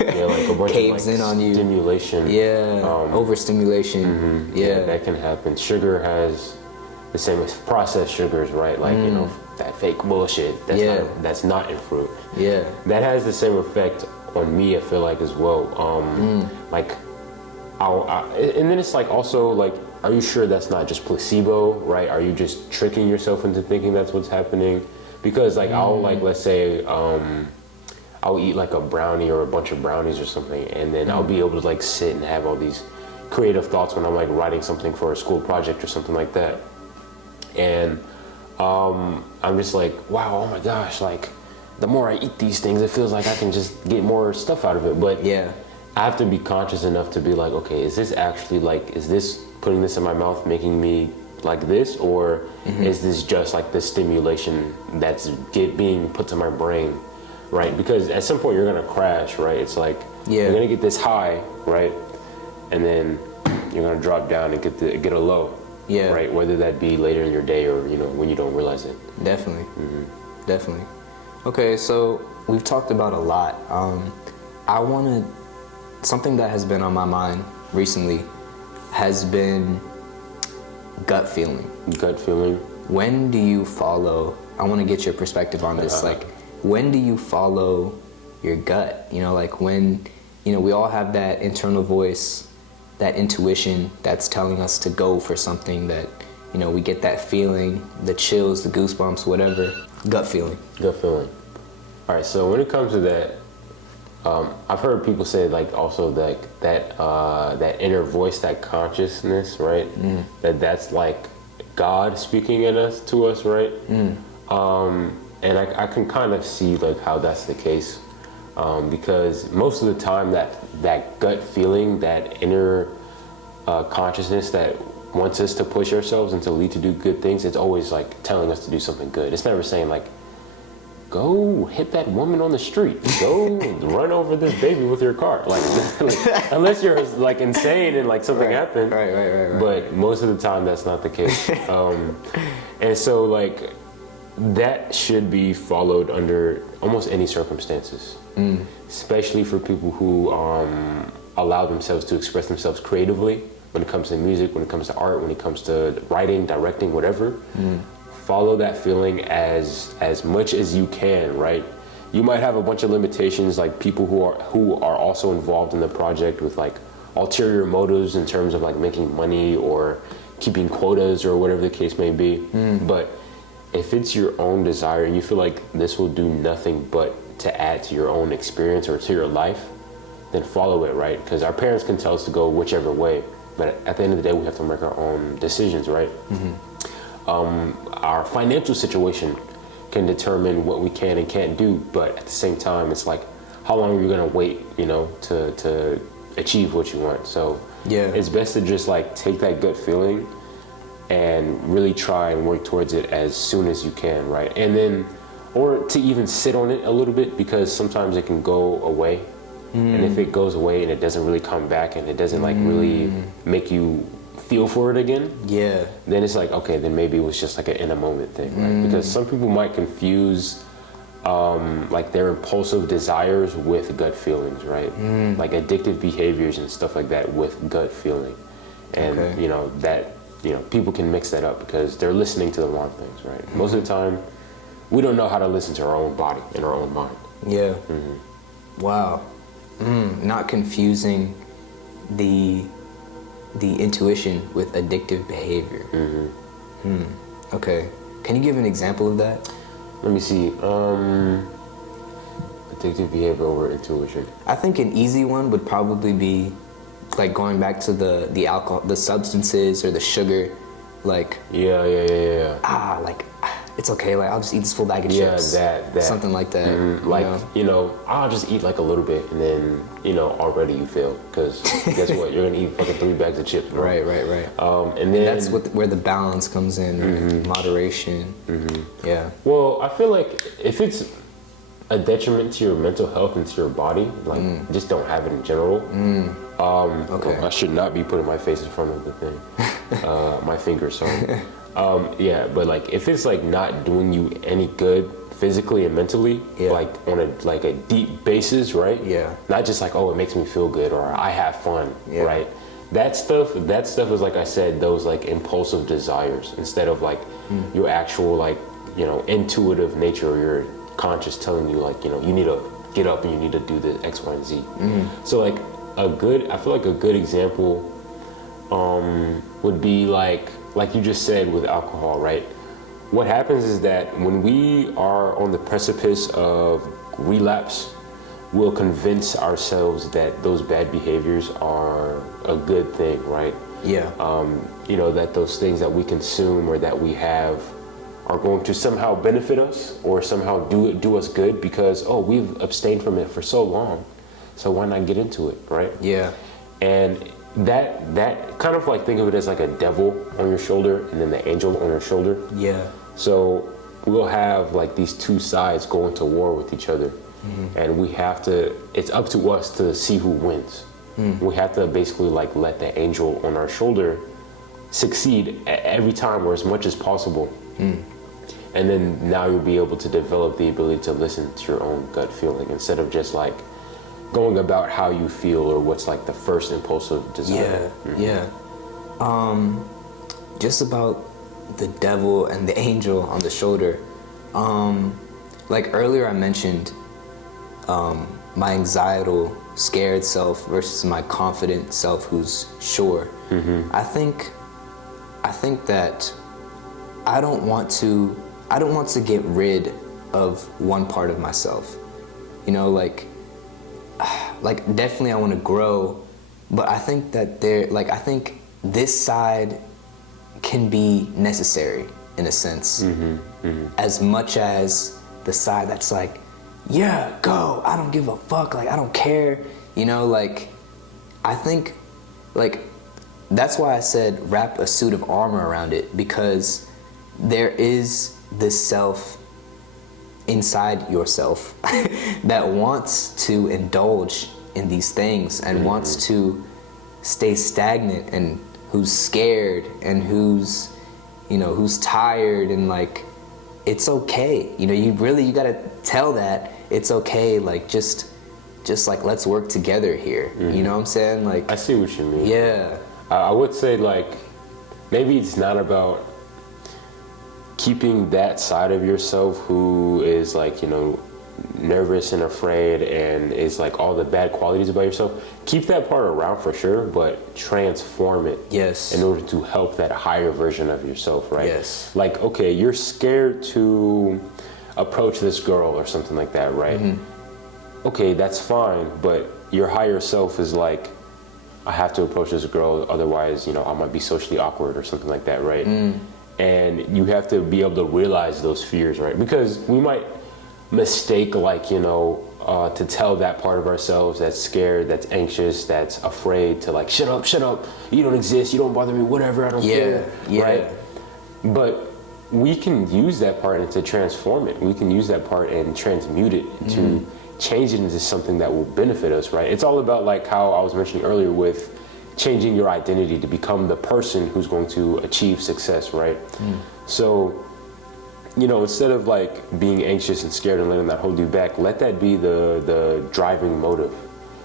like a bunch caves of like in on you. Stimulation. Overstimulation. That can happen. Sugar has the same as processed sugars, right? Like, you know, that fake bullshit that's not in fruit. Yeah. That has the same effect on me, I feel like, as well. Like, and then it's like also like, are you sure that's not just placebo, right? Are you just tricking yourself into thinking that's what's happening? Because like I'll like, let's say, I'll eat like a brownie or a bunch of brownies or something, and then I'll be able to like sit and have all these creative thoughts when I'm like writing something for a school project or something like that. And I'm just like, wow, oh my gosh, like the more I eat these things, it feels like I can just get more stuff out of it. But I have to be conscious enough to be like, okay, is this actually like, is this putting this in my mouth making me like this, or is this just like the stimulation that's being put to my brain, right? Because at some point you're gonna crash, right? It's like you're gonna get this high, right, and then you're gonna drop down and get a low. Yeah. Right. Whether that be later in your day or, you know, when you don't realize it. Definitely. Definitely. Okay, so we've talked about a lot. Something that has been on my mind recently has been gut feeling. Gut feeling. When do you follow? I want to get your perspective on this. Like, when do you follow your gut? You know, like when, you know, we all have that internal voice, that intuition that's telling us to go for something that, you know, we get that feeling, the chills, the goosebumps, whatever. Gut feeling. Gut feeling. All right, so when it comes to that, I've heard people say like also that inner voice, that consciousness, right? That's like God speaking in us, to us, right? And I can kind of see like how that's the case. Because most of the time that gut feeling, that inner consciousness that wants us to push ourselves and to lead to do good things, it's always like telling us to do something good. It's never saying like, go hit that woman on the street, go run over this baby with your car. Like unless you're like insane and like something happened. Right. But most of the time that's not the case. And so like that should be followed under almost any circumstances. Especially for people who allow themselves to express themselves creatively when it comes to music, when it comes to art, when it comes to writing, directing, whatever. follow that feeling as much as you can, right? You might have a bunch of limitations, like people who are also involved in the project with like ulterior motives in terms of like making money or keeping quotas or whatever the case may be. But if it's your own desire and you feel like this will do nothing but to add to your own experience or to your life, then follow it, right? Because our parents can tell us to go whichever way, but at the end of the day, we have to make our own decisions, right? Our financial situation can determine what we can and can't do, but at the same time, it's like, how long are you gonna wait, you know, to achieve what you want? So Yeah. it's best to just like take that gut feeling and really try and work towards it as soon as you can, right? And then, or to even sit on it a little bit, because sometimes it can go away. And if it goes away and it doesn't really come back and it doesn't like really make you feel for it again, Yeah. then it's like, okay, then maybe it was just like an in a moment thing, right? Because some people might confuse like their impulsive desires with gut feelings, right? Like addictive behaviors and stuff like that with gut feeling. And Okay. you know, that, you know, people can mix that up because they're listening to the wrong things, right? Most of the time, we don't know how to listen to our own body and our own mind. Yeah. Wow. Not confusing the intuition with addictive behavior. Okay. Can you give an example of that? Let me see. Addictive behavior over intuition. I think an easy one would probably be like going back to the alcohol, the substances or the sugar, like Yeah. like it's okay, like I'll just eat this full bag of Yeah, chips. that. Something like that. Like, you know? you know, I'll just eat like a little bit and then, you know, already you fail. Because guess what? You're going to eat fucking 3 bags of chips. Bro. Right. And then That's where the balance comes in, moderation. Yeah. Well, I feel like if it's a detriment to your mental health and to your body, like just don't have it in general. Okay. I should not be putting my face in front of the thing. My fingers, sorry. Yeah, but like if it's like not doing you any good physically and mentally, Yeah. like on a deep basis, right? Yeah. Not just like, oh, it makes me feel good or I have fun, Yeah. right? That stuff is, like I said, those like impulsive desires instead of like your actual like, you know, intuitive nature or your conscious telling you like, you know, you need to get up and you need to do the X, Y, and Z. So like I feel like a good example would be like you just said with alcohol, right? What happens is that when we are on the precipice of relapse, we'll convince ourselves that those bad behaviors are a good thing, right? Yeah. You know, that those things that we consume or that we have are going to somehow benefit us or somehow do us good because, oh, we've abstained from it for so long, so why not get into it, right? Yeah. And that kind of like think of it as like a devil on your shoulder and then the angel on your shoulder. Yeah. So we'll have like these two sides going to war with each other, and it's up to us to see who wins. We have to basically like let the angel on our shoulder succeed every time or as much as possible. And then now you'll be able to develop the ability to listen to your own gut feeling instead of just like going about how you feel or what's like the first impulsive desire. Yeah. Just about the devil and the angel on the shoulder. Like earlier I mentioned my anxietal, scared self versus my confident self who's sure. I think that I don't want to get rid of one part of myself. You know, like definitely I want to grow, but I think that I think this side can be necessary in a sense, as much as the side that's like, yeah, go, I don't give a fuck, like I don't care, you know, like I think like that's why I said wrap a suit of armor around it, because there is this self inside yourself that wants to indulge in these things and wants to stay stagnant, and who's scared and who's tired, and like it's okay, you know, you gotta tell that it's okay, like just like let's work together here. You know what I'm saying? Like I see what you mean. Yeah. I would say like maybe it's not about keeping that side of yourself who is like, you know, nervous and afraid and is like all the bad qualities about yourself, keep that part around for sure, but transform it. Yes. In order to help that higher version of yourself, right? Yes. Like, okay, you're scared to approach this girl or something like that, right? Okay, that's fine, but your higher self is like, I have to approach this girl, otherwise, you know, I might be socially awkward or something like that, right? And you have to be able to realize those fears, right? Because we might mistake, like, you know, to tell that part of ourselves that's scared, that's anxious, that's afraid to like, shut up, you don't exist, you don't bother me, whatever, I don't care, right? But we can use that part and to transform it. We can use that part and transmute it to change it into something that will benefit us, right? It's all about like how I was mentioning earlier with changing your identity to become the person who's going to achieve success, right? So, you know, instead of like being anxious and scared and letting that hold you back, let that be the driving motive,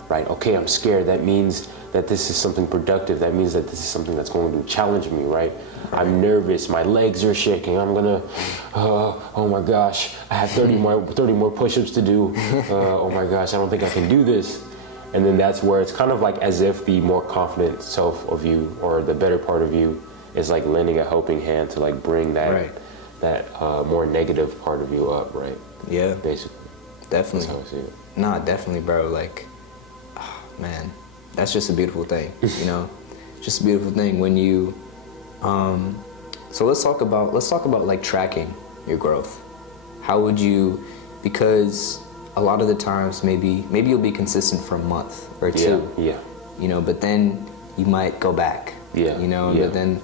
right? Okay, I'm scared. That means that this is something productive. That means that this is something that's going to challenge me, right? I'm nervous. My legs are shaking. I'm gonna, oh my gosh, I have 30 more push-ups to do. Oh my gosh, I don't think I can do this. And then that's where it's kind of like as if the more confident self of you or the better part of you is like lending a helping hand to like bring that more negative part of you up, right? Yeah. Basically. Definitely. That's how I see it. Nah, definitely, bro. Like, man, that's just a beautiful thing, you know? Just a beautiful thing when you, so let's talk about like tracking your growth. How would you, because a lot of the times maybe you'll be consistent for a month or two, you know, but then you might go back, you know, but then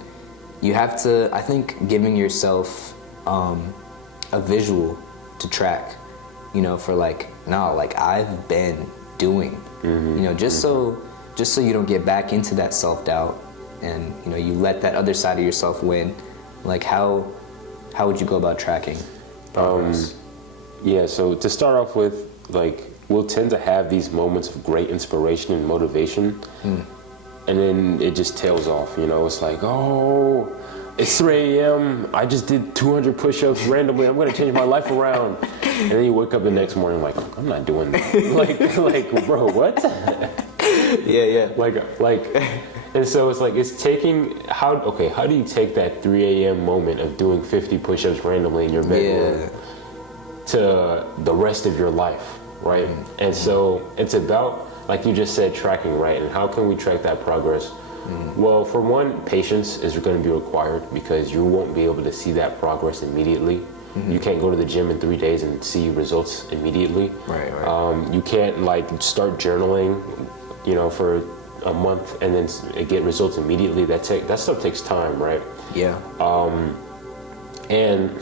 you have to, I think giving yourself a visual to track, you know, for like, no, like I've been doing, you know, just so you don't get back into that self-doubt and, you know, you let that other side of yourself win. Like how would you go about tracking progress? Yeah, so to start off with, like, we'll tend to have these moments of great inspiration and motivation, and then it just tails off, you know? It's like, oh, it's 3 a.m., I just did 200 push-ups randomly, I'm gonna change my life around. And then you wake up the next morning like, I'm not doing that. like, bro, what? Yeah. Like, and so it's like, it's taking, how do you take that 3 a.m. moment of doing 50 push-ups randomly in your bedroom to the rest of your life, right? And so it's about, like you just said, tracking, right? And how can we track that progress? Well, for one, patience is going to be required because you won't be able to see that progress immediately. You can't go to the gym in 3 days and see results immediately. Right. You can't like start journaling, you know, for a month and then get results immediately. That stuff takes time, right? Yeah. And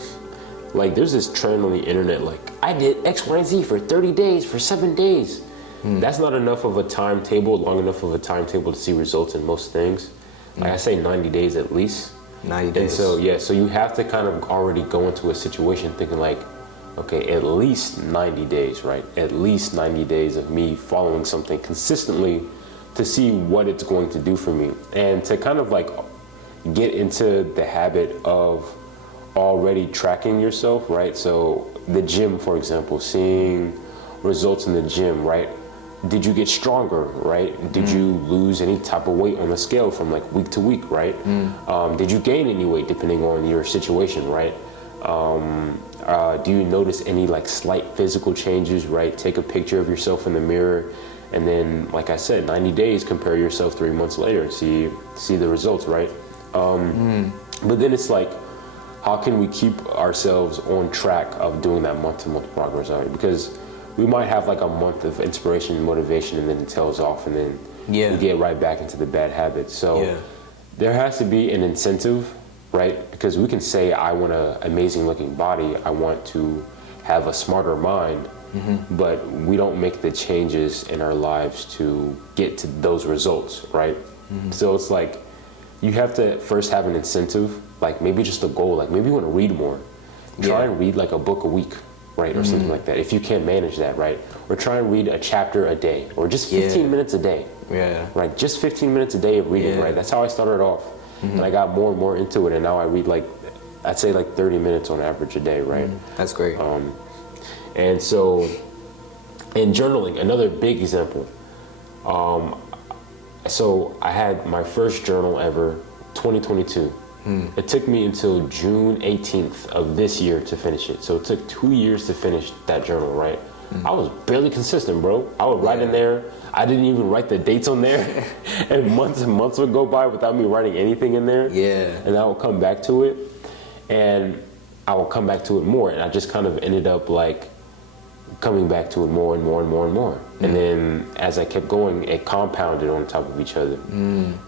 like there's this trend on the internet, like I did X, Y, and Z for 30 days, for 7 days. That's not enough of a timetable, long enough of a timetable to see results in most things. Like I say 90 days at least. 90 days. And so you have to kind of already go into a situation thinking like, okay, at least 90 days, right? At least 90 days of me following something consistently to see what it's going to do for me. And to kind of like get into the habit of already tracking yourself, right? So the gym, for example, seeing results in the gym, right? Did you get stronger, right? Did you lose any type of weight on the scale from like week to week, right? Did you gain any weight depending on your situation, right? Do you notice any like slight physical changes, right? Take a picture of yourself in the mirror and then, like I said, 90 days, compare yourself 3 months later and see the results, right? But then it's like, how can we keep ourselves on track of doing that month-to-month progress, right? Because we might have like a month of inspiration and motivation and then it tails off and then we get right back into the bad habits. So there has to be an incentive, right? Because we can say, I want an amazing looking body, I want to have a smarter mind, but we don't make the changes in our lives to get to those results, right? So it's like, you have to first have an incentive, like maybe just a goal, like maybe you want to read more. Try and read like a book a week, right? Or something like that, if you can't manage that, right? Or try and read a chapter a day, or just 15 minutes a day. Right, just 15 minutes a day of reading, right? That's how I started off. And I got more and more into it, and now I read like I'd say like 30 minutes on average a day, right? That's great. And so, in journaling, another big example. So I had my first journal ever, 2022. It took me until June 18th of this year to finish it. So it took 2 years to finish that journal, right? I was barely consistent, bro. I would write in there. I didn't even write the dates on there. And months would go by without me writing anything in there. Yeah. And I would come back to it. And I would come back to it more. And I just kind of ended up like coming back to it more and more and more and more. And then as I kept going, it compounded on top of each other.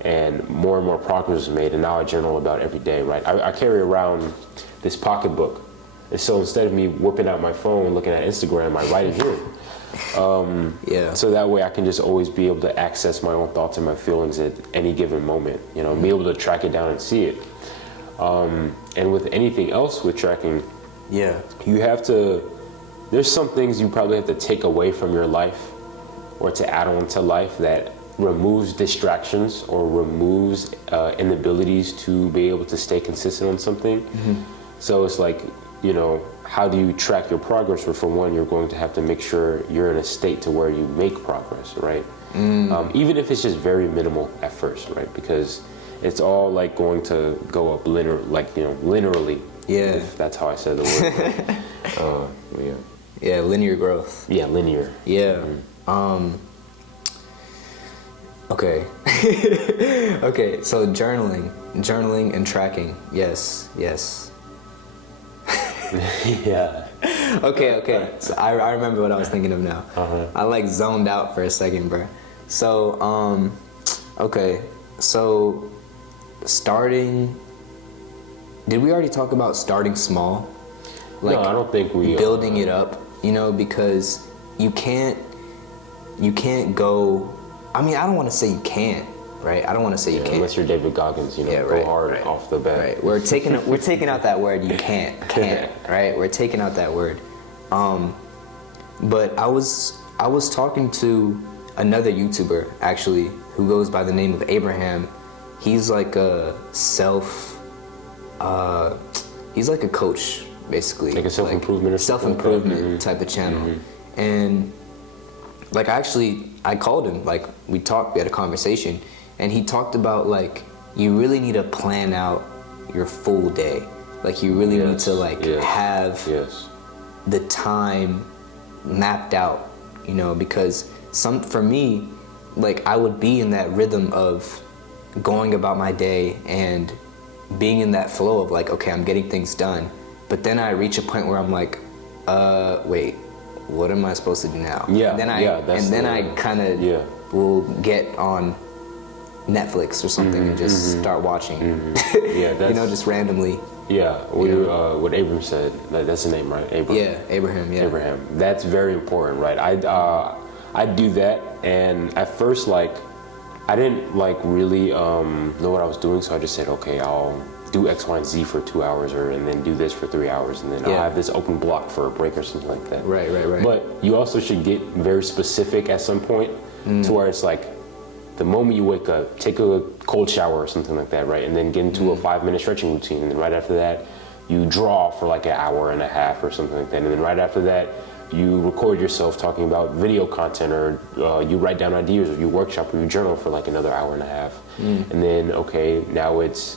And more progress was made. And now I journal about every day, right? I carry around this pocketbook. And so instead of me whipping out my phone, looking at Instagram, I write it here. So that way I can just always be able to access my own thoughts and my feelings at any given moment, you know, be able to track it down and see it. And with anything else with tracking, you have to, there's some things you probably have to take away from your life or to add on to life that removes distractions or removes inabilities to be able to stay consistent on something. So it's like, you know, how do you track your progress? Or for one, you're going to have to make sure you're in a state to where you make progress, right? Even if it's just very minimal at first, right? Because it's all like going to go up linearly. If that's how I said the word. Linear growth. Yeah, linear. Okay. Okay, so journaling and tracking. Yes. Okay. So I remember what I was thinking of now. I like zoned out for a second, bro. So, okay. So, did we already talk about starting small? Like, no, I don't think we building it up, you know, because you can't go, I mean, I don't want to say you can't, right? I don't want to say you can't. Unless you're David Goggins, you know, go hard off the bat. Right. We're taking out that word, you can't, right? We're taking out that word. But I was talking to another YouTuber, actually, who goes by the name of Abraham. He's like he's like a coach, basically. Like a self-improvement or something? Self-improvement type of channel. And like I called him, like we had a conversation, and he talked about like you really need to plan out your full day. Like you really need to have the time mapped out, you know, because for me, like I would be in that rhythm of going about my day and being in that flow of like, okay, I'm getting things done. But then I reach a point where I'm like, wait, what am I supposed to do now? And then I kind of will get on Netflix or something and just start watching. You know, just randomly. What Abram said, that's the name, right? Abraham. Abraham. That's very important, right? I do that, and at first, like, I didn't like really know what I was doing, so I just said, okay, I'll do X, Y, and Z for 2 hours, and then do this for 3 hours, and then I'll have this open block for a break or something like that. Right. But you also should get very specific at some point to where it's like, the moment you wake up, take a cold shower or something like that, right? And then get into a 5-minute stretching routine, and then right after that, you draw for like an hour and a half or something like that, and then right after that, you record yourself talking about video content, or you write down ideas, or you workshop, or you journal for like another hour and a half. And then, okay, now it's,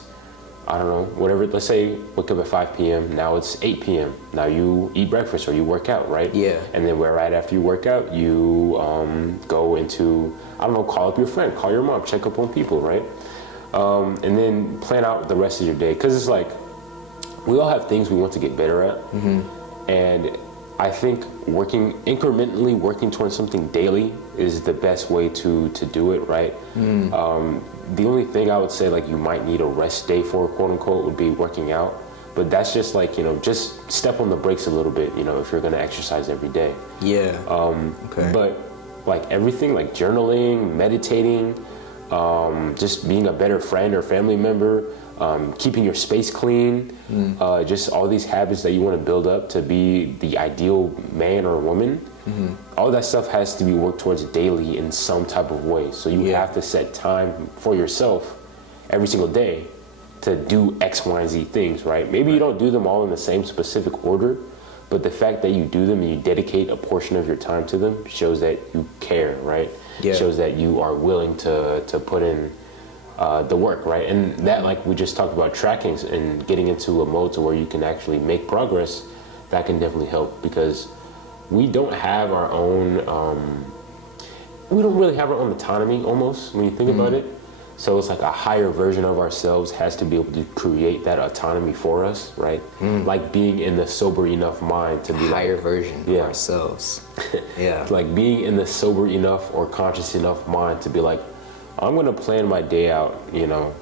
I don't know, whatever, let's say wake up at 5 p.m., now it's 8 p.m. Now you eat breakfast or you work out, right? And then right after you work out, you go into, I don't know, call up your friend, call your mom, check up on people, right? And then plan out the rest of your day. Because it's like, we all have things we want to get better at. And I think incrementally working towards something daily is the best way to do it, right? The only thing I would say, like, you might need a rest day for, quote unquote, would be working out. But that's just like, you know, just step on the brakes a little bit, you know, if you're going to exercise every day. But like everything, like journaling, meditating, just being a better friend or family member, keeping your space clean, just all these habits that you want to build up to be the ideal man or woman, all that stuff has to be worked towards daily in some type of way. So you have to set time for yourself every single day to do X, Y, and Z things, right? Maybe you don't do them all in the same specific order, but the fact that you do them and you dedicate a portion of your time to them shows that you care, right? Yeah. Shows that you are willing to put in the work, right? And that, like we just talked about, tracking and getting into a mode to where you can actually make progress, that can definitely help, because we don't have our own, we don't really have our own autonomy almost when you think about it. So it's like a higher version of ourselves has to be able to create that autonomy for us, right? Like being in the sober enough mind to be Higher like, version of ourselves. Yeah. like being in the sober enough or conscious enough mind to be like, I'm gonna plan my day out, you know,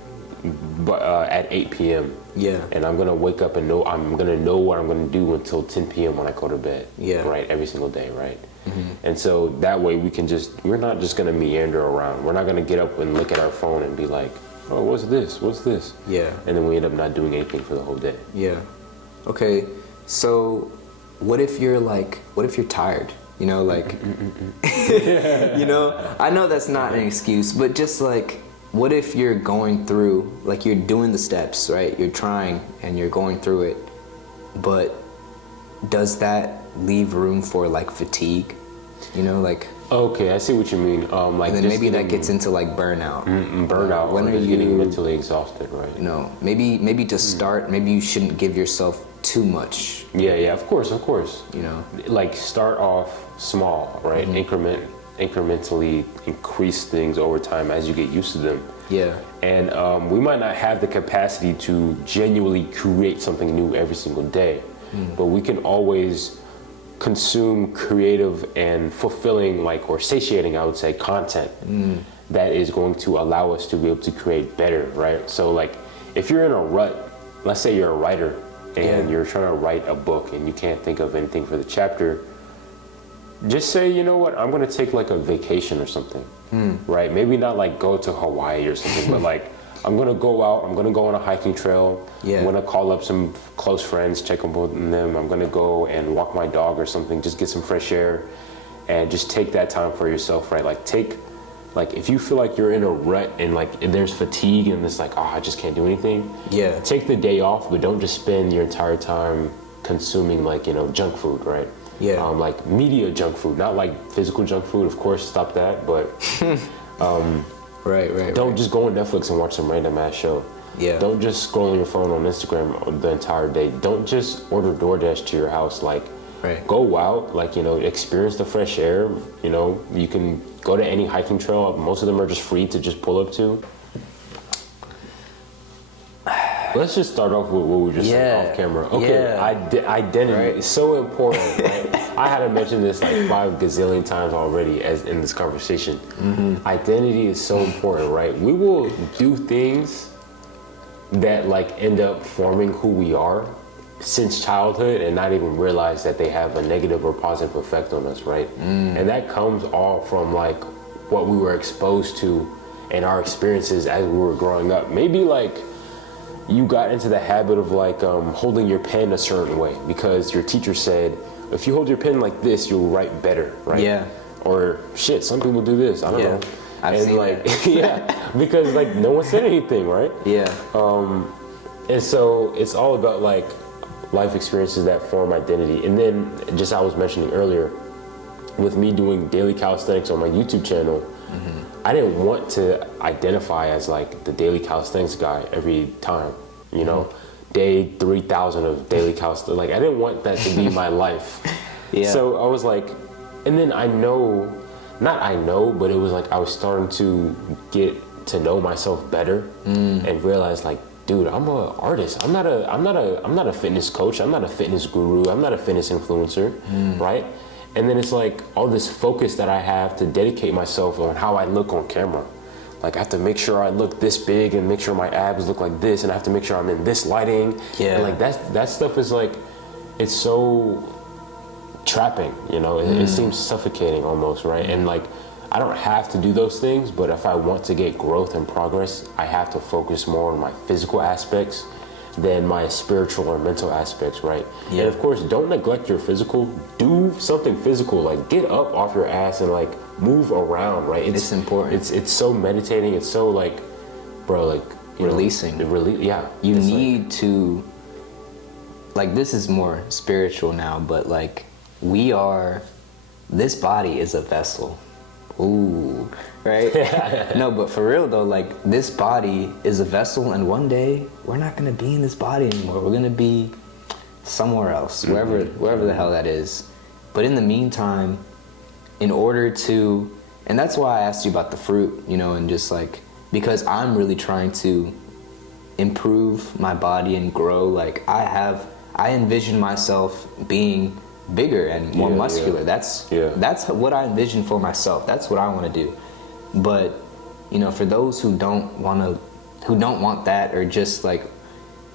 but at 8 p.m. Yeah. And I'm gonna wake up and I'm gonna know what I'm gonna do until 10 p.m. when I go to bed. Yeah. Right, every single day, right? And so that way we're not just gonna meander around. We're not gonna get up and look at our phone and be like, oh, what's this? What's this? Yeah. And then we end up not doing anything for the whole day. Yeah. Okay. So, what if you're tired? You know, like, you know, I know that's not an excuse, but just like, what if you're going through, like, you're doing the steps, right? You're trying and you're going through it, but does that leave room for like fatigue? You know, like. Okay, I see what you mean. Like, and then maybe that gets into like burnout. Burnout, when or are just you getting mentally exhausted, right? You know, maybe to start, maybe you shouldn't give yourself too much. Yeah, of course. You know, like start off small, right? Incrementally increase things over time as you get used to them. Yeah. And we might not have the capacity to genuinely create something new every single day, but we can always consume creative and fulfilling, like, or satiating, I would say, content that is going to allow us to be able to create better, right? So like, if you're in a rut, let's say you're a writer and you're trying to write a book and you can't think of anything for the chapter, just say, you know what, I'm gonna take like a vacation or something, right? Maybe not like go to Hawaii or something, but like, I'm gonna go out, I'm gonna go on a hiking trail, I'm gonna call up some close friends, check up on them, I'm gonna go and walk my dog or something, just get some fresh air, and just take that time for yourself, right? Like if you feel like you're in a rut and like there's fatigue and it's like, oh, I just can't do anything, take the day off, but don't just spend your entire time consuming, like, you know, junk food, right? Like media junk food, not like physical junk food, of course, stop that, but don't just go on Netflix and watch some random ass show. Don't just scroll on your phone on Instagram the entire day. Don't just order DoorDash to your house. Like, go out, like, you know, experience the fresh air. You know, you can go to any hiking trail. Most of them are just free to just pull up to. Let's just start off with what we just said off camera. Okay, identity is so important, right? I had to mention this like 5 gazillion times already as in this conversation. Identity is so important, right? We will do things that like end up forming who we are since childhood and not even realize that they have a negative or positive effect on us, right? And that comes all from like what we were exposed to and our experiences as we were growing up. Maybe like you got into the habit of like holding your pen a certain way because your teacher said, if you hold your pen like this, you'll write better, right? Or shit, some people do this, I don't know. I've seen like that. because like no one said anything, right? And so it's all about like life experiences that form identity. And then just I was mentioning earlier, with me doing daily calisthenics on my YouTube channel, I didn't want to identify as like the daily calisthenics guy every time, you know, day 3,000 of daily calisthenics. Like I didn't want that to be my life. So I was like, and then but it was like I was starting to get to know myself better and realize like, dude, I'm an artist. I'm not a fitness coach. I'm not a fitness guru. I'm not a fitness influencer, right? And then it's like all this focus that I have to dedicate myself on how I look on camera. Like I have to make sure I look this big and make sure my abs look like this, and I have to make sure I'm in this lighting. And like that stuff is like, it's so trapping, you know. It seems suffocating almost, right? And like I don't have to do those things, but if I want to get growth and progress, I have to focus more on my physical aspects than my spiritual or mental aspects, right? And of course, don't neglect your physical. Do something physical, like get up off your ass and like move around, right? It's important. It's so meditating. It's so like, bro, like releasing. Yeah. You It's need to, like, this is more spiritual now, but like, this body is a vessel. Ooh, right? No, but for real though, like, this body is a vessel, and one day we're not gonna be in this body anymore. We're gonna be somewhere else, wherever the hell that is. But in the meantime, in order to, and that's why I asked you about the fruit, you know, and just like, because I'm really trying to improve my body and grow. Like, I envision myself being bigger and more muscular. That's what I envision for myself. That's what I want to do. But, you know, for those who don't want that, or just like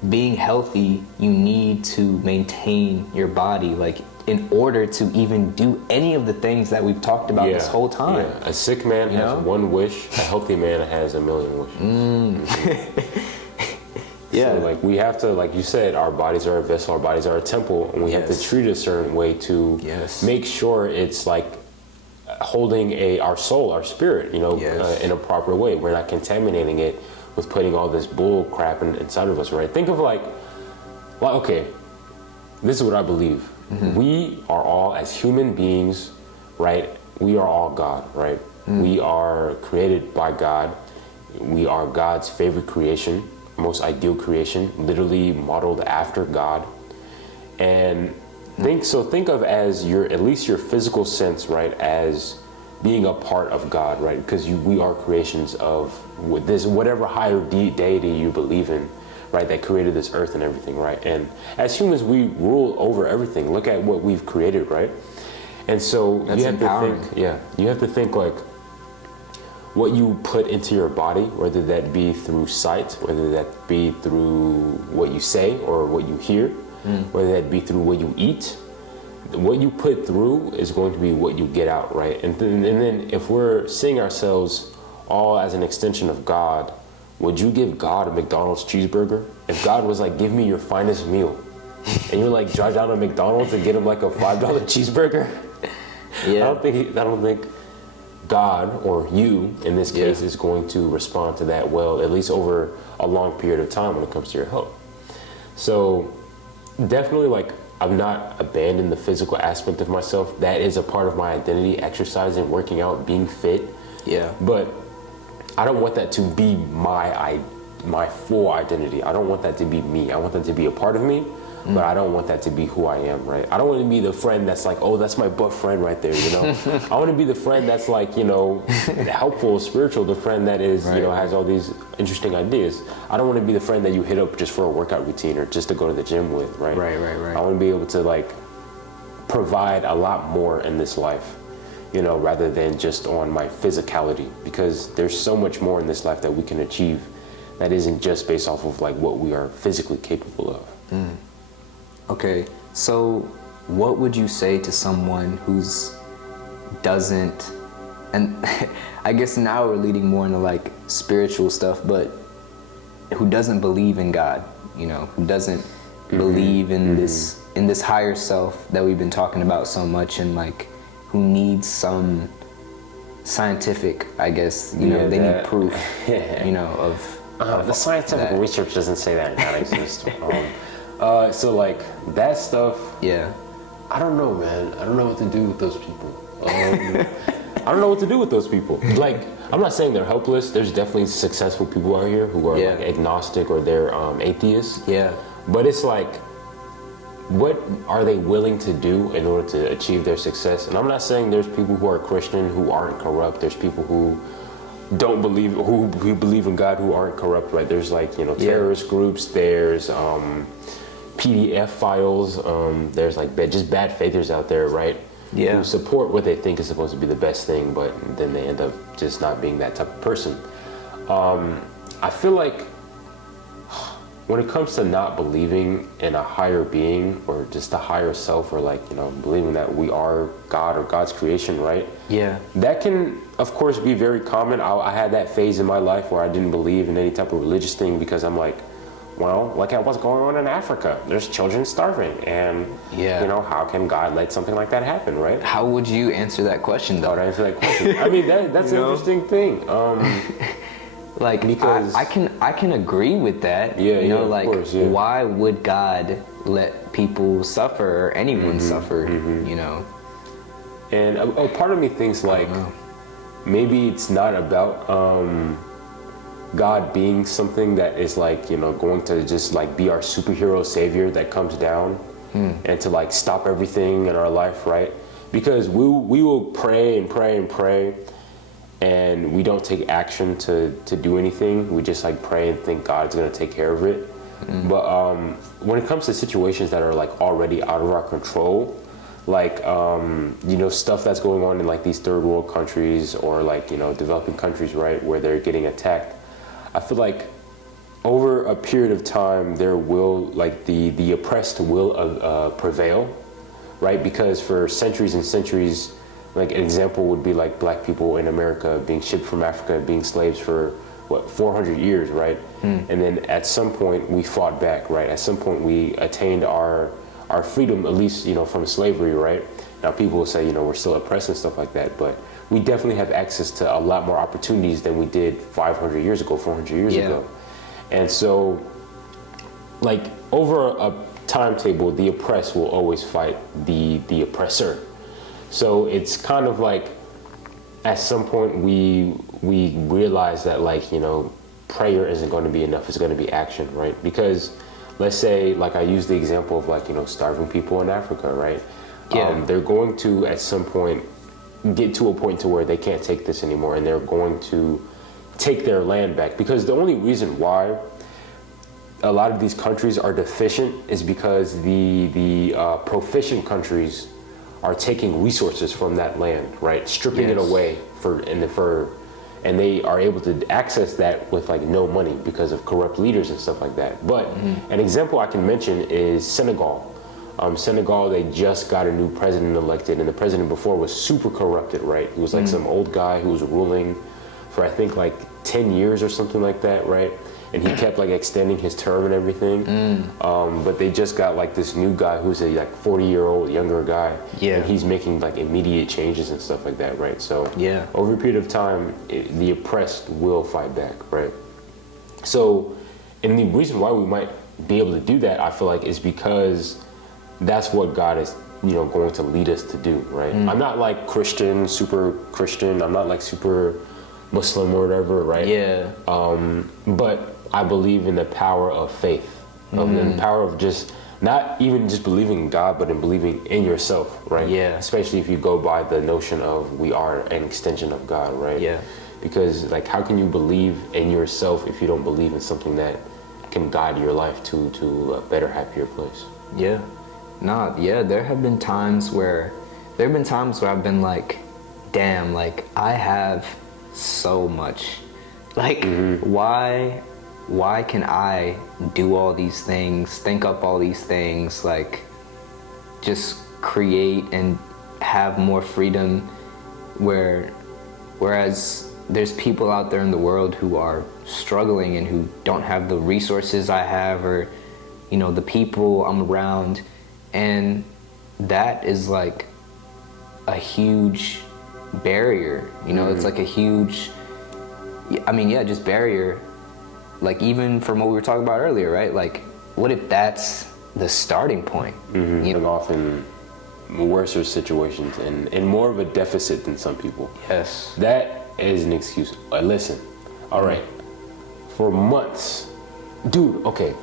being healthy, you need to maintain your body, like, in order to even do any of the things that we've talked about this whole time. Yeah. A sick man has one wish. A healthy man has a million wishes. Yeah. So, like, we have to, like you said, our bodies are a vessel, our bodies are a temple, and we have to treat it a certain way to make sure it's like holding our soul, our spirit, you know, in a proper way. We're not contaminating it with putting all this bull crap inside of us, right? Think of like, okay, this is what I believe. We are all, as human beings, right? We are all God, right? We are created by God. We are God's favorite creation, most ideal creation, literally modeled after God. And think of as at least your physical sense, right, as being a part of God, right? Because we are creations of this, whatever higher deity you believe in, right, that created this earth and everything, right? And as humans, we rule over everything. Look at what we've created, right? And so you have to think like what you put into your body, whether that be through sight, whether that be through what you say or what you hear, whether that be through what you eat. What you put through is going to be what you get out, right? And then if we're seeing ourselves all as an extension of God, would you give God a McDonald's cheeseburger? If God was like, give me your finest meal, and you're like, drive down to McDonald's and get him like a $5 cheeseburger? Yeah. I don't think God, or you in this case, is going to respond to that well, at least over a long period of time when it comes to your health. So definitely, like, I've not abandoned the physical aspect of myself. That is a part of my identity: exercising, working out, being fit. Yeah. But I don't want that to be my full identity. I don't want that to be me. I want that to be a part of me, but I don't want that to be who I am, right? I don't want to be the friend that's like, oh, that's my butt friend right there, you know? I want to be the friend that's like, you know, helpful, spiritual, the friend that is, you know, has all these interesting ideas. I don't want to be the friend that you hit up just for a workout routine or just to go to the gym with, right? Right. I want to be able to, like, provide a lot more in this life, you know, rather than just on my physicality, because there's so much more in this life that we can achieve that isn't just based off of like what we are physically capable of. Okay, so what would you say to someone doesn't, and I guess now we're leading more into like spiritual stuff, but who doesn't believe in God, you know, who doesn't believe in this higher self that we've been talking about so much, and like who needs some scientific, I guess, you know, they need proof, you know, of the scientific research doesn't say that God exists. So like that stuff, I don't know, man. I don't know what to do with those people. I don't know what to do with those people. Like, I'm not saying they're helpless. There's definitely successful people out here who are like agnostic or they're atheists. Yeah. But it's like, what are they willing to do in order to achieve their success? And I'm not saying there's people who are Christian who aren't corrupt. There's people who don't believe, who believe in God who aren't corrupt, right? There's like, you know, terrorist groups. There's PDF files. There's like just bad faithers out there, right? Yeah. Who support what they think is supposed to be the best thing, but then they end up just not being that type of person. I feel like when it comes to not believing in a higher being or just a higher self, or like, you know, believing that we are God or God's creation, right? Yeah. That can, of course, be very common. I had that phase in my life where I didn't believe in any type of religious thing because I'm like, well, look at what's going on in Africa. There's children starving, and you know, how can God let something like that happen, right? How would you answer that question, though? How would I answer that question? I mean, that's an interesting thing. Like, Because I can agree with that. Yeah, you know, of like, course, yeah. why would God let people suffer or anyone Mm-hmm, suffer? You know, and a part of me thinks like maybe it's not about God being something that is like, you know, going to just like be our superhero savior that comes down and to like stop everything in our life, right? Because we will pray and pray and pray, and we don't take action to do anything. We just like pray and think God's gonna take care of it. But when it comes to situations that are like already out of our control, like you know, stuff that's going on in like these third world countries or like, you know, developing countries, right, where they're getting attacked, I feel like over a period of time there will like the oppressed will prevail, right? Because for centuries and centuries, like an example would be like black people in America being shipped from Africa, being slaves for what, 400 years, right? And then at some point we fought back, right? At some point we attained our freedom, at least, you know, from slavery, right? Now people will say, you know, we're still oppressed and stuff like that, but we definitely have access to a lot more opportunities than we did 500 years ago, 400 years ago. And so, like, over a timetable, the oppressed will always fight the oppressor. So it's kind of like, at some point we realize that, like, you know, prayer isn't going to be enough. It's going to be action, right? Because let's say, like I used the example of like, you know, starving people in Africa, right? They're going to at some point get to a point to where they can't take this anymore, and they're going to take their land back. Because the only reason why a lot of these countries are deficient is because the proficient countries are taking resources from that land, right? Stripping it away and they are able to access that with like no money because of corrupt leaders and stuff like that. But an example I can mention is Senegal. Senegal, they just got a new president elected, and the president before was super corrupted, right? He was like some old guy who was ruling for I think like 10 years or something like that, right? And he kept like extending his term and everything. But they just got like this new guy who's a like 40-year-old younger guy, and he's making like immediate changes and stuff like that, right? So over a period of time, the oppressed will fight back, right? So, and the reason why we might be able to do that, I feel like, is because that's what God is, you know, going to lead us to do, right? I'm not like Christian, super Christian. I'm not like super Muslim or whatever, right? But I believe in the power of faith, in the power of just not even just believing in God, but in believing in yourself, right? Especially if you go by the notion of we are an extension of God, right? Because like, how can you believe in yourself if you don't believe in something that can guide your life to a better, happier place? There have been times where I've been like, damn, like I have so much, like why can I do all these things, think up all these things, like just create and have more freedom, whereas there's people out there in the world who are struggling and who don't have the resources I have, or, you know, the people I'm around. And that is like a huge barrier, you know. It's like a huge, just barrier. Like, even from what we were talking about earlier, right? Like, what if that's the starting point? You know, often worse situations and more of a deficit than some people. That is an excuse. Listen, all right, for months, dude. Okay.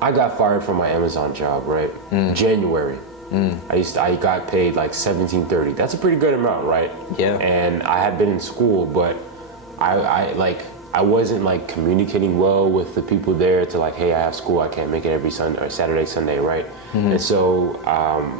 I got fired from my Amazon job, right? January. I got paid like $17.30. That's a pretty good amount, right? And I had been in school, but I wasn't like communicating well with the people there to like, hey, I have school, I can't make it every Sunday or Saturday, Sunday, right? And so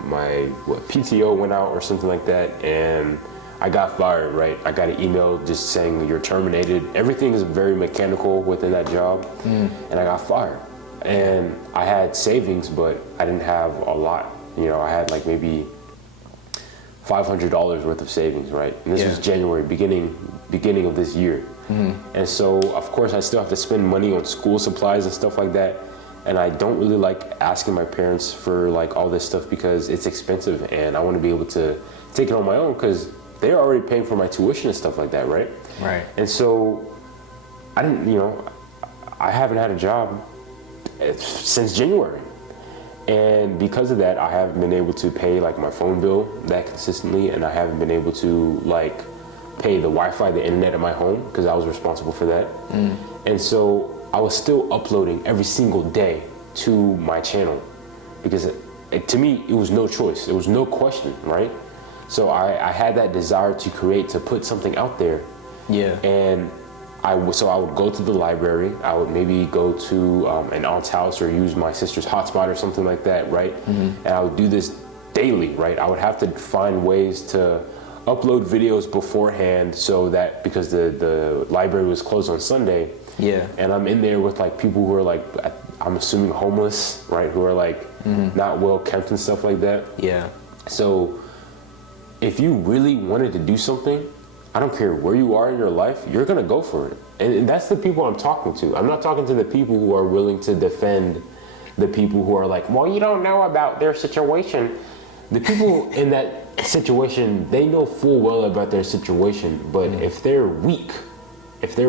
my PTO went out or something like that, and I got fired, right? I got an email just saying you're terminated. Everything is very mechanical within that job, and I got fired. And I had savings, but I didn't have a lot. You know, I had like maybe $500 worth of savings, right? And this was January, beginning of this year. And so, of course, I still have to spend money on school supplies and stuff like that. And I don't really like asking my parents for like all this stuff because it's expensive, and I want to be able to take it on my own because they're already paying for my tuition and stuff like that, right? And so I didn't, I haven't had a job since January. And because of that, I haven't been able to pay like my phone bill that consistently, and I haven't been able to like pay the Wi-Fi, the internet at my home, because I was responsible for that. And so I was still uploading every single day to my channel because to me, it was no choice. It was no question, right? So I had that desire to create, to put something out there. Yeah. And I would go to the library. I would maybe go to an aunt's house or use my sister's hotspot or something like that, right? And I would do this daily, right? I would have to find ways to upload videos beforehand so that, because the library was closed on Sunday. Yeah. And I'm in there with like people who are like, I'm assuming homeless, right? Who are like not well kept and stuff like that. Yeah. So if you really wanted to do something, I don't care where you are in your life, you're gonna go for it. And that's the people I'm talking to. I'm not talking to the people who are willing to defend the people who are like, well, you don't know about their situation. The people in that situation, they know full well about their situation, but if they're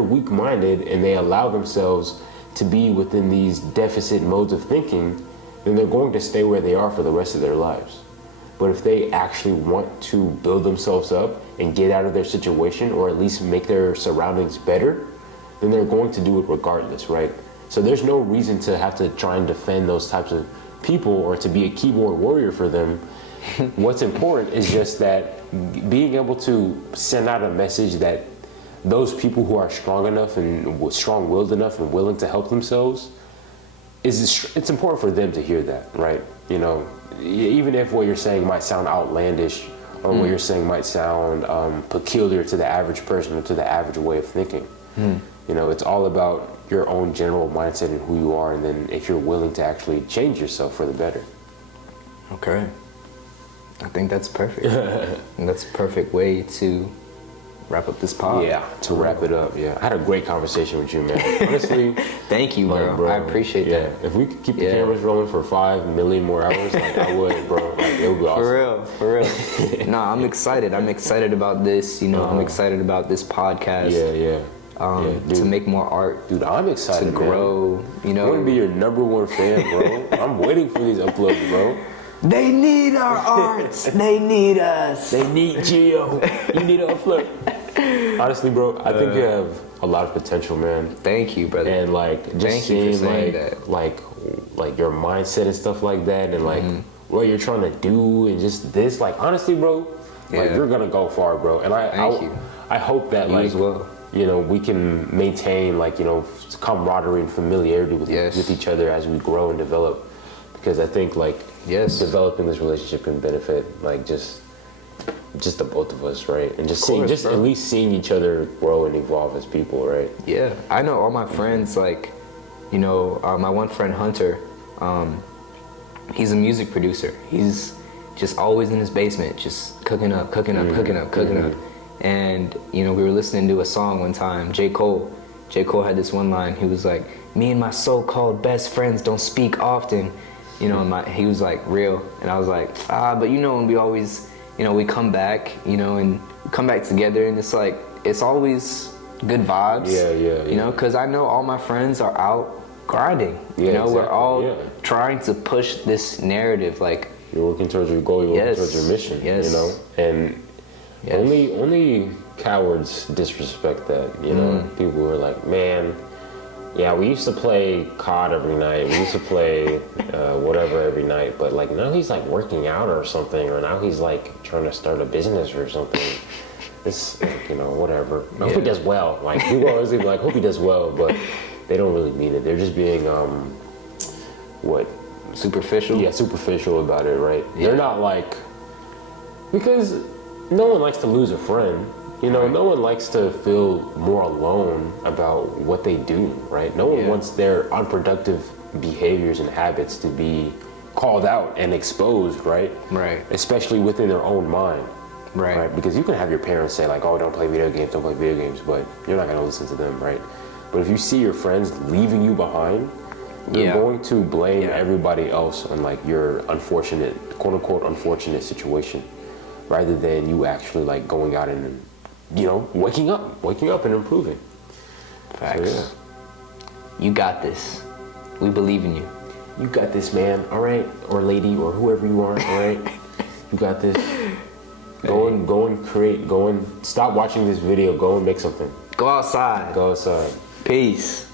weak-minded and they allow themselves to be within these deficit modes of thinking, then they're going to stay where they are for the rest of their lives. But if they actually want to build themselves up and get out of their situation, or at least make their surroundings better, then they're going to do it regardless, right? So there's no reason to have to try and defend those types of people or to be a keyboard warrior for them. What's important is just that being able to send out a message that those people who are strong enough and strong-willed enough and willing to help themselves, it's important for them to hear that, right? Even if what you're saying might sound outlandish, or what you're saying might sound peculiar to the average person or to the average way of thinking. It's all about your own general mindset and who you are, and then if you're willing to actually change yourself for the better. Okay. I think that's perfect. And that's a perfect way to wrap up this pod. Yeah, to wrap it up, yeah. I had a great conversation with you, man. Honestly. Thank you, bro. I appreciate that. If we could keep the cameras rolling for 5 million more hours, I would, bro. It would be awesome. For real. Nah, I'm excited. I'm excited about this, I'm excited about this podcast. Yeah. To make more art. Dude, I'm excited, to grow, I'm gonna be your #1 fan, bro. I'm waiting for these uploads, bro. They need our arts. They need us. They need Gio. You need to upload. Honestly, bro, I think you have a lot of potential, man. Thank you, brother. And just seeing like your mindset and stuff like that, and what you're trying to do, and just this, honestly, bro, you're gonna go far, bro. And I hope that you as well. We can maintain camaraderie and familiarity with each other as we grow and develop, because I think developing this relationship can benefit just the both of us, right? And just at least seeing each other grow and evolve as people, right? Yeah, I know all my friends, my one friend Hunter, he's a music producer. He's just always in his basement, just cooking up. And we were listening to a song one time, J. Cole had this one line. He was like, "Me and my so-called best friends don't speak often." He was like, real. And I was like, but when we always, we come back, and we come back together, and it's always good vibes. Yeah. Because I know all my friends are out grinding. Exactly. We're all trying to push this narrative. You're working towards your goal, you're working towards your mission, And only cowards disrespect that, People who are like, man, yeah, we used to play COD every night. We used to play whatever every night. But now he's working out or something, or now he's trying to start a business or something. It's whatever. I hope he does well. People always be like, hope he does well, but they don't really mean it. They're just being superficial? Yeah, superficial about it, right? Yeah. They're not because no one likes to lose a friend. No one likes to feel more alone about what they do, right? No one wants their unproductive behaviors and habits to be called out and exposed, right? Right. Especially within their own mind. Right. Because you can have your parents say oh, don't play video games, but you're not going to listen to them, right? But if you see your friends leaving you behind, you're going to blame everybody else on your unfortunate, quote unquote, unfortunate situation, rather than you actually going out and waking up and improving. Facts. So, You got this. We believe in you. you got this, man. All right, or lady, or whoever you are. All right, you got this. Go and create. Go and stop watching this video. Go and make something. Go outside. Go outside. Peace.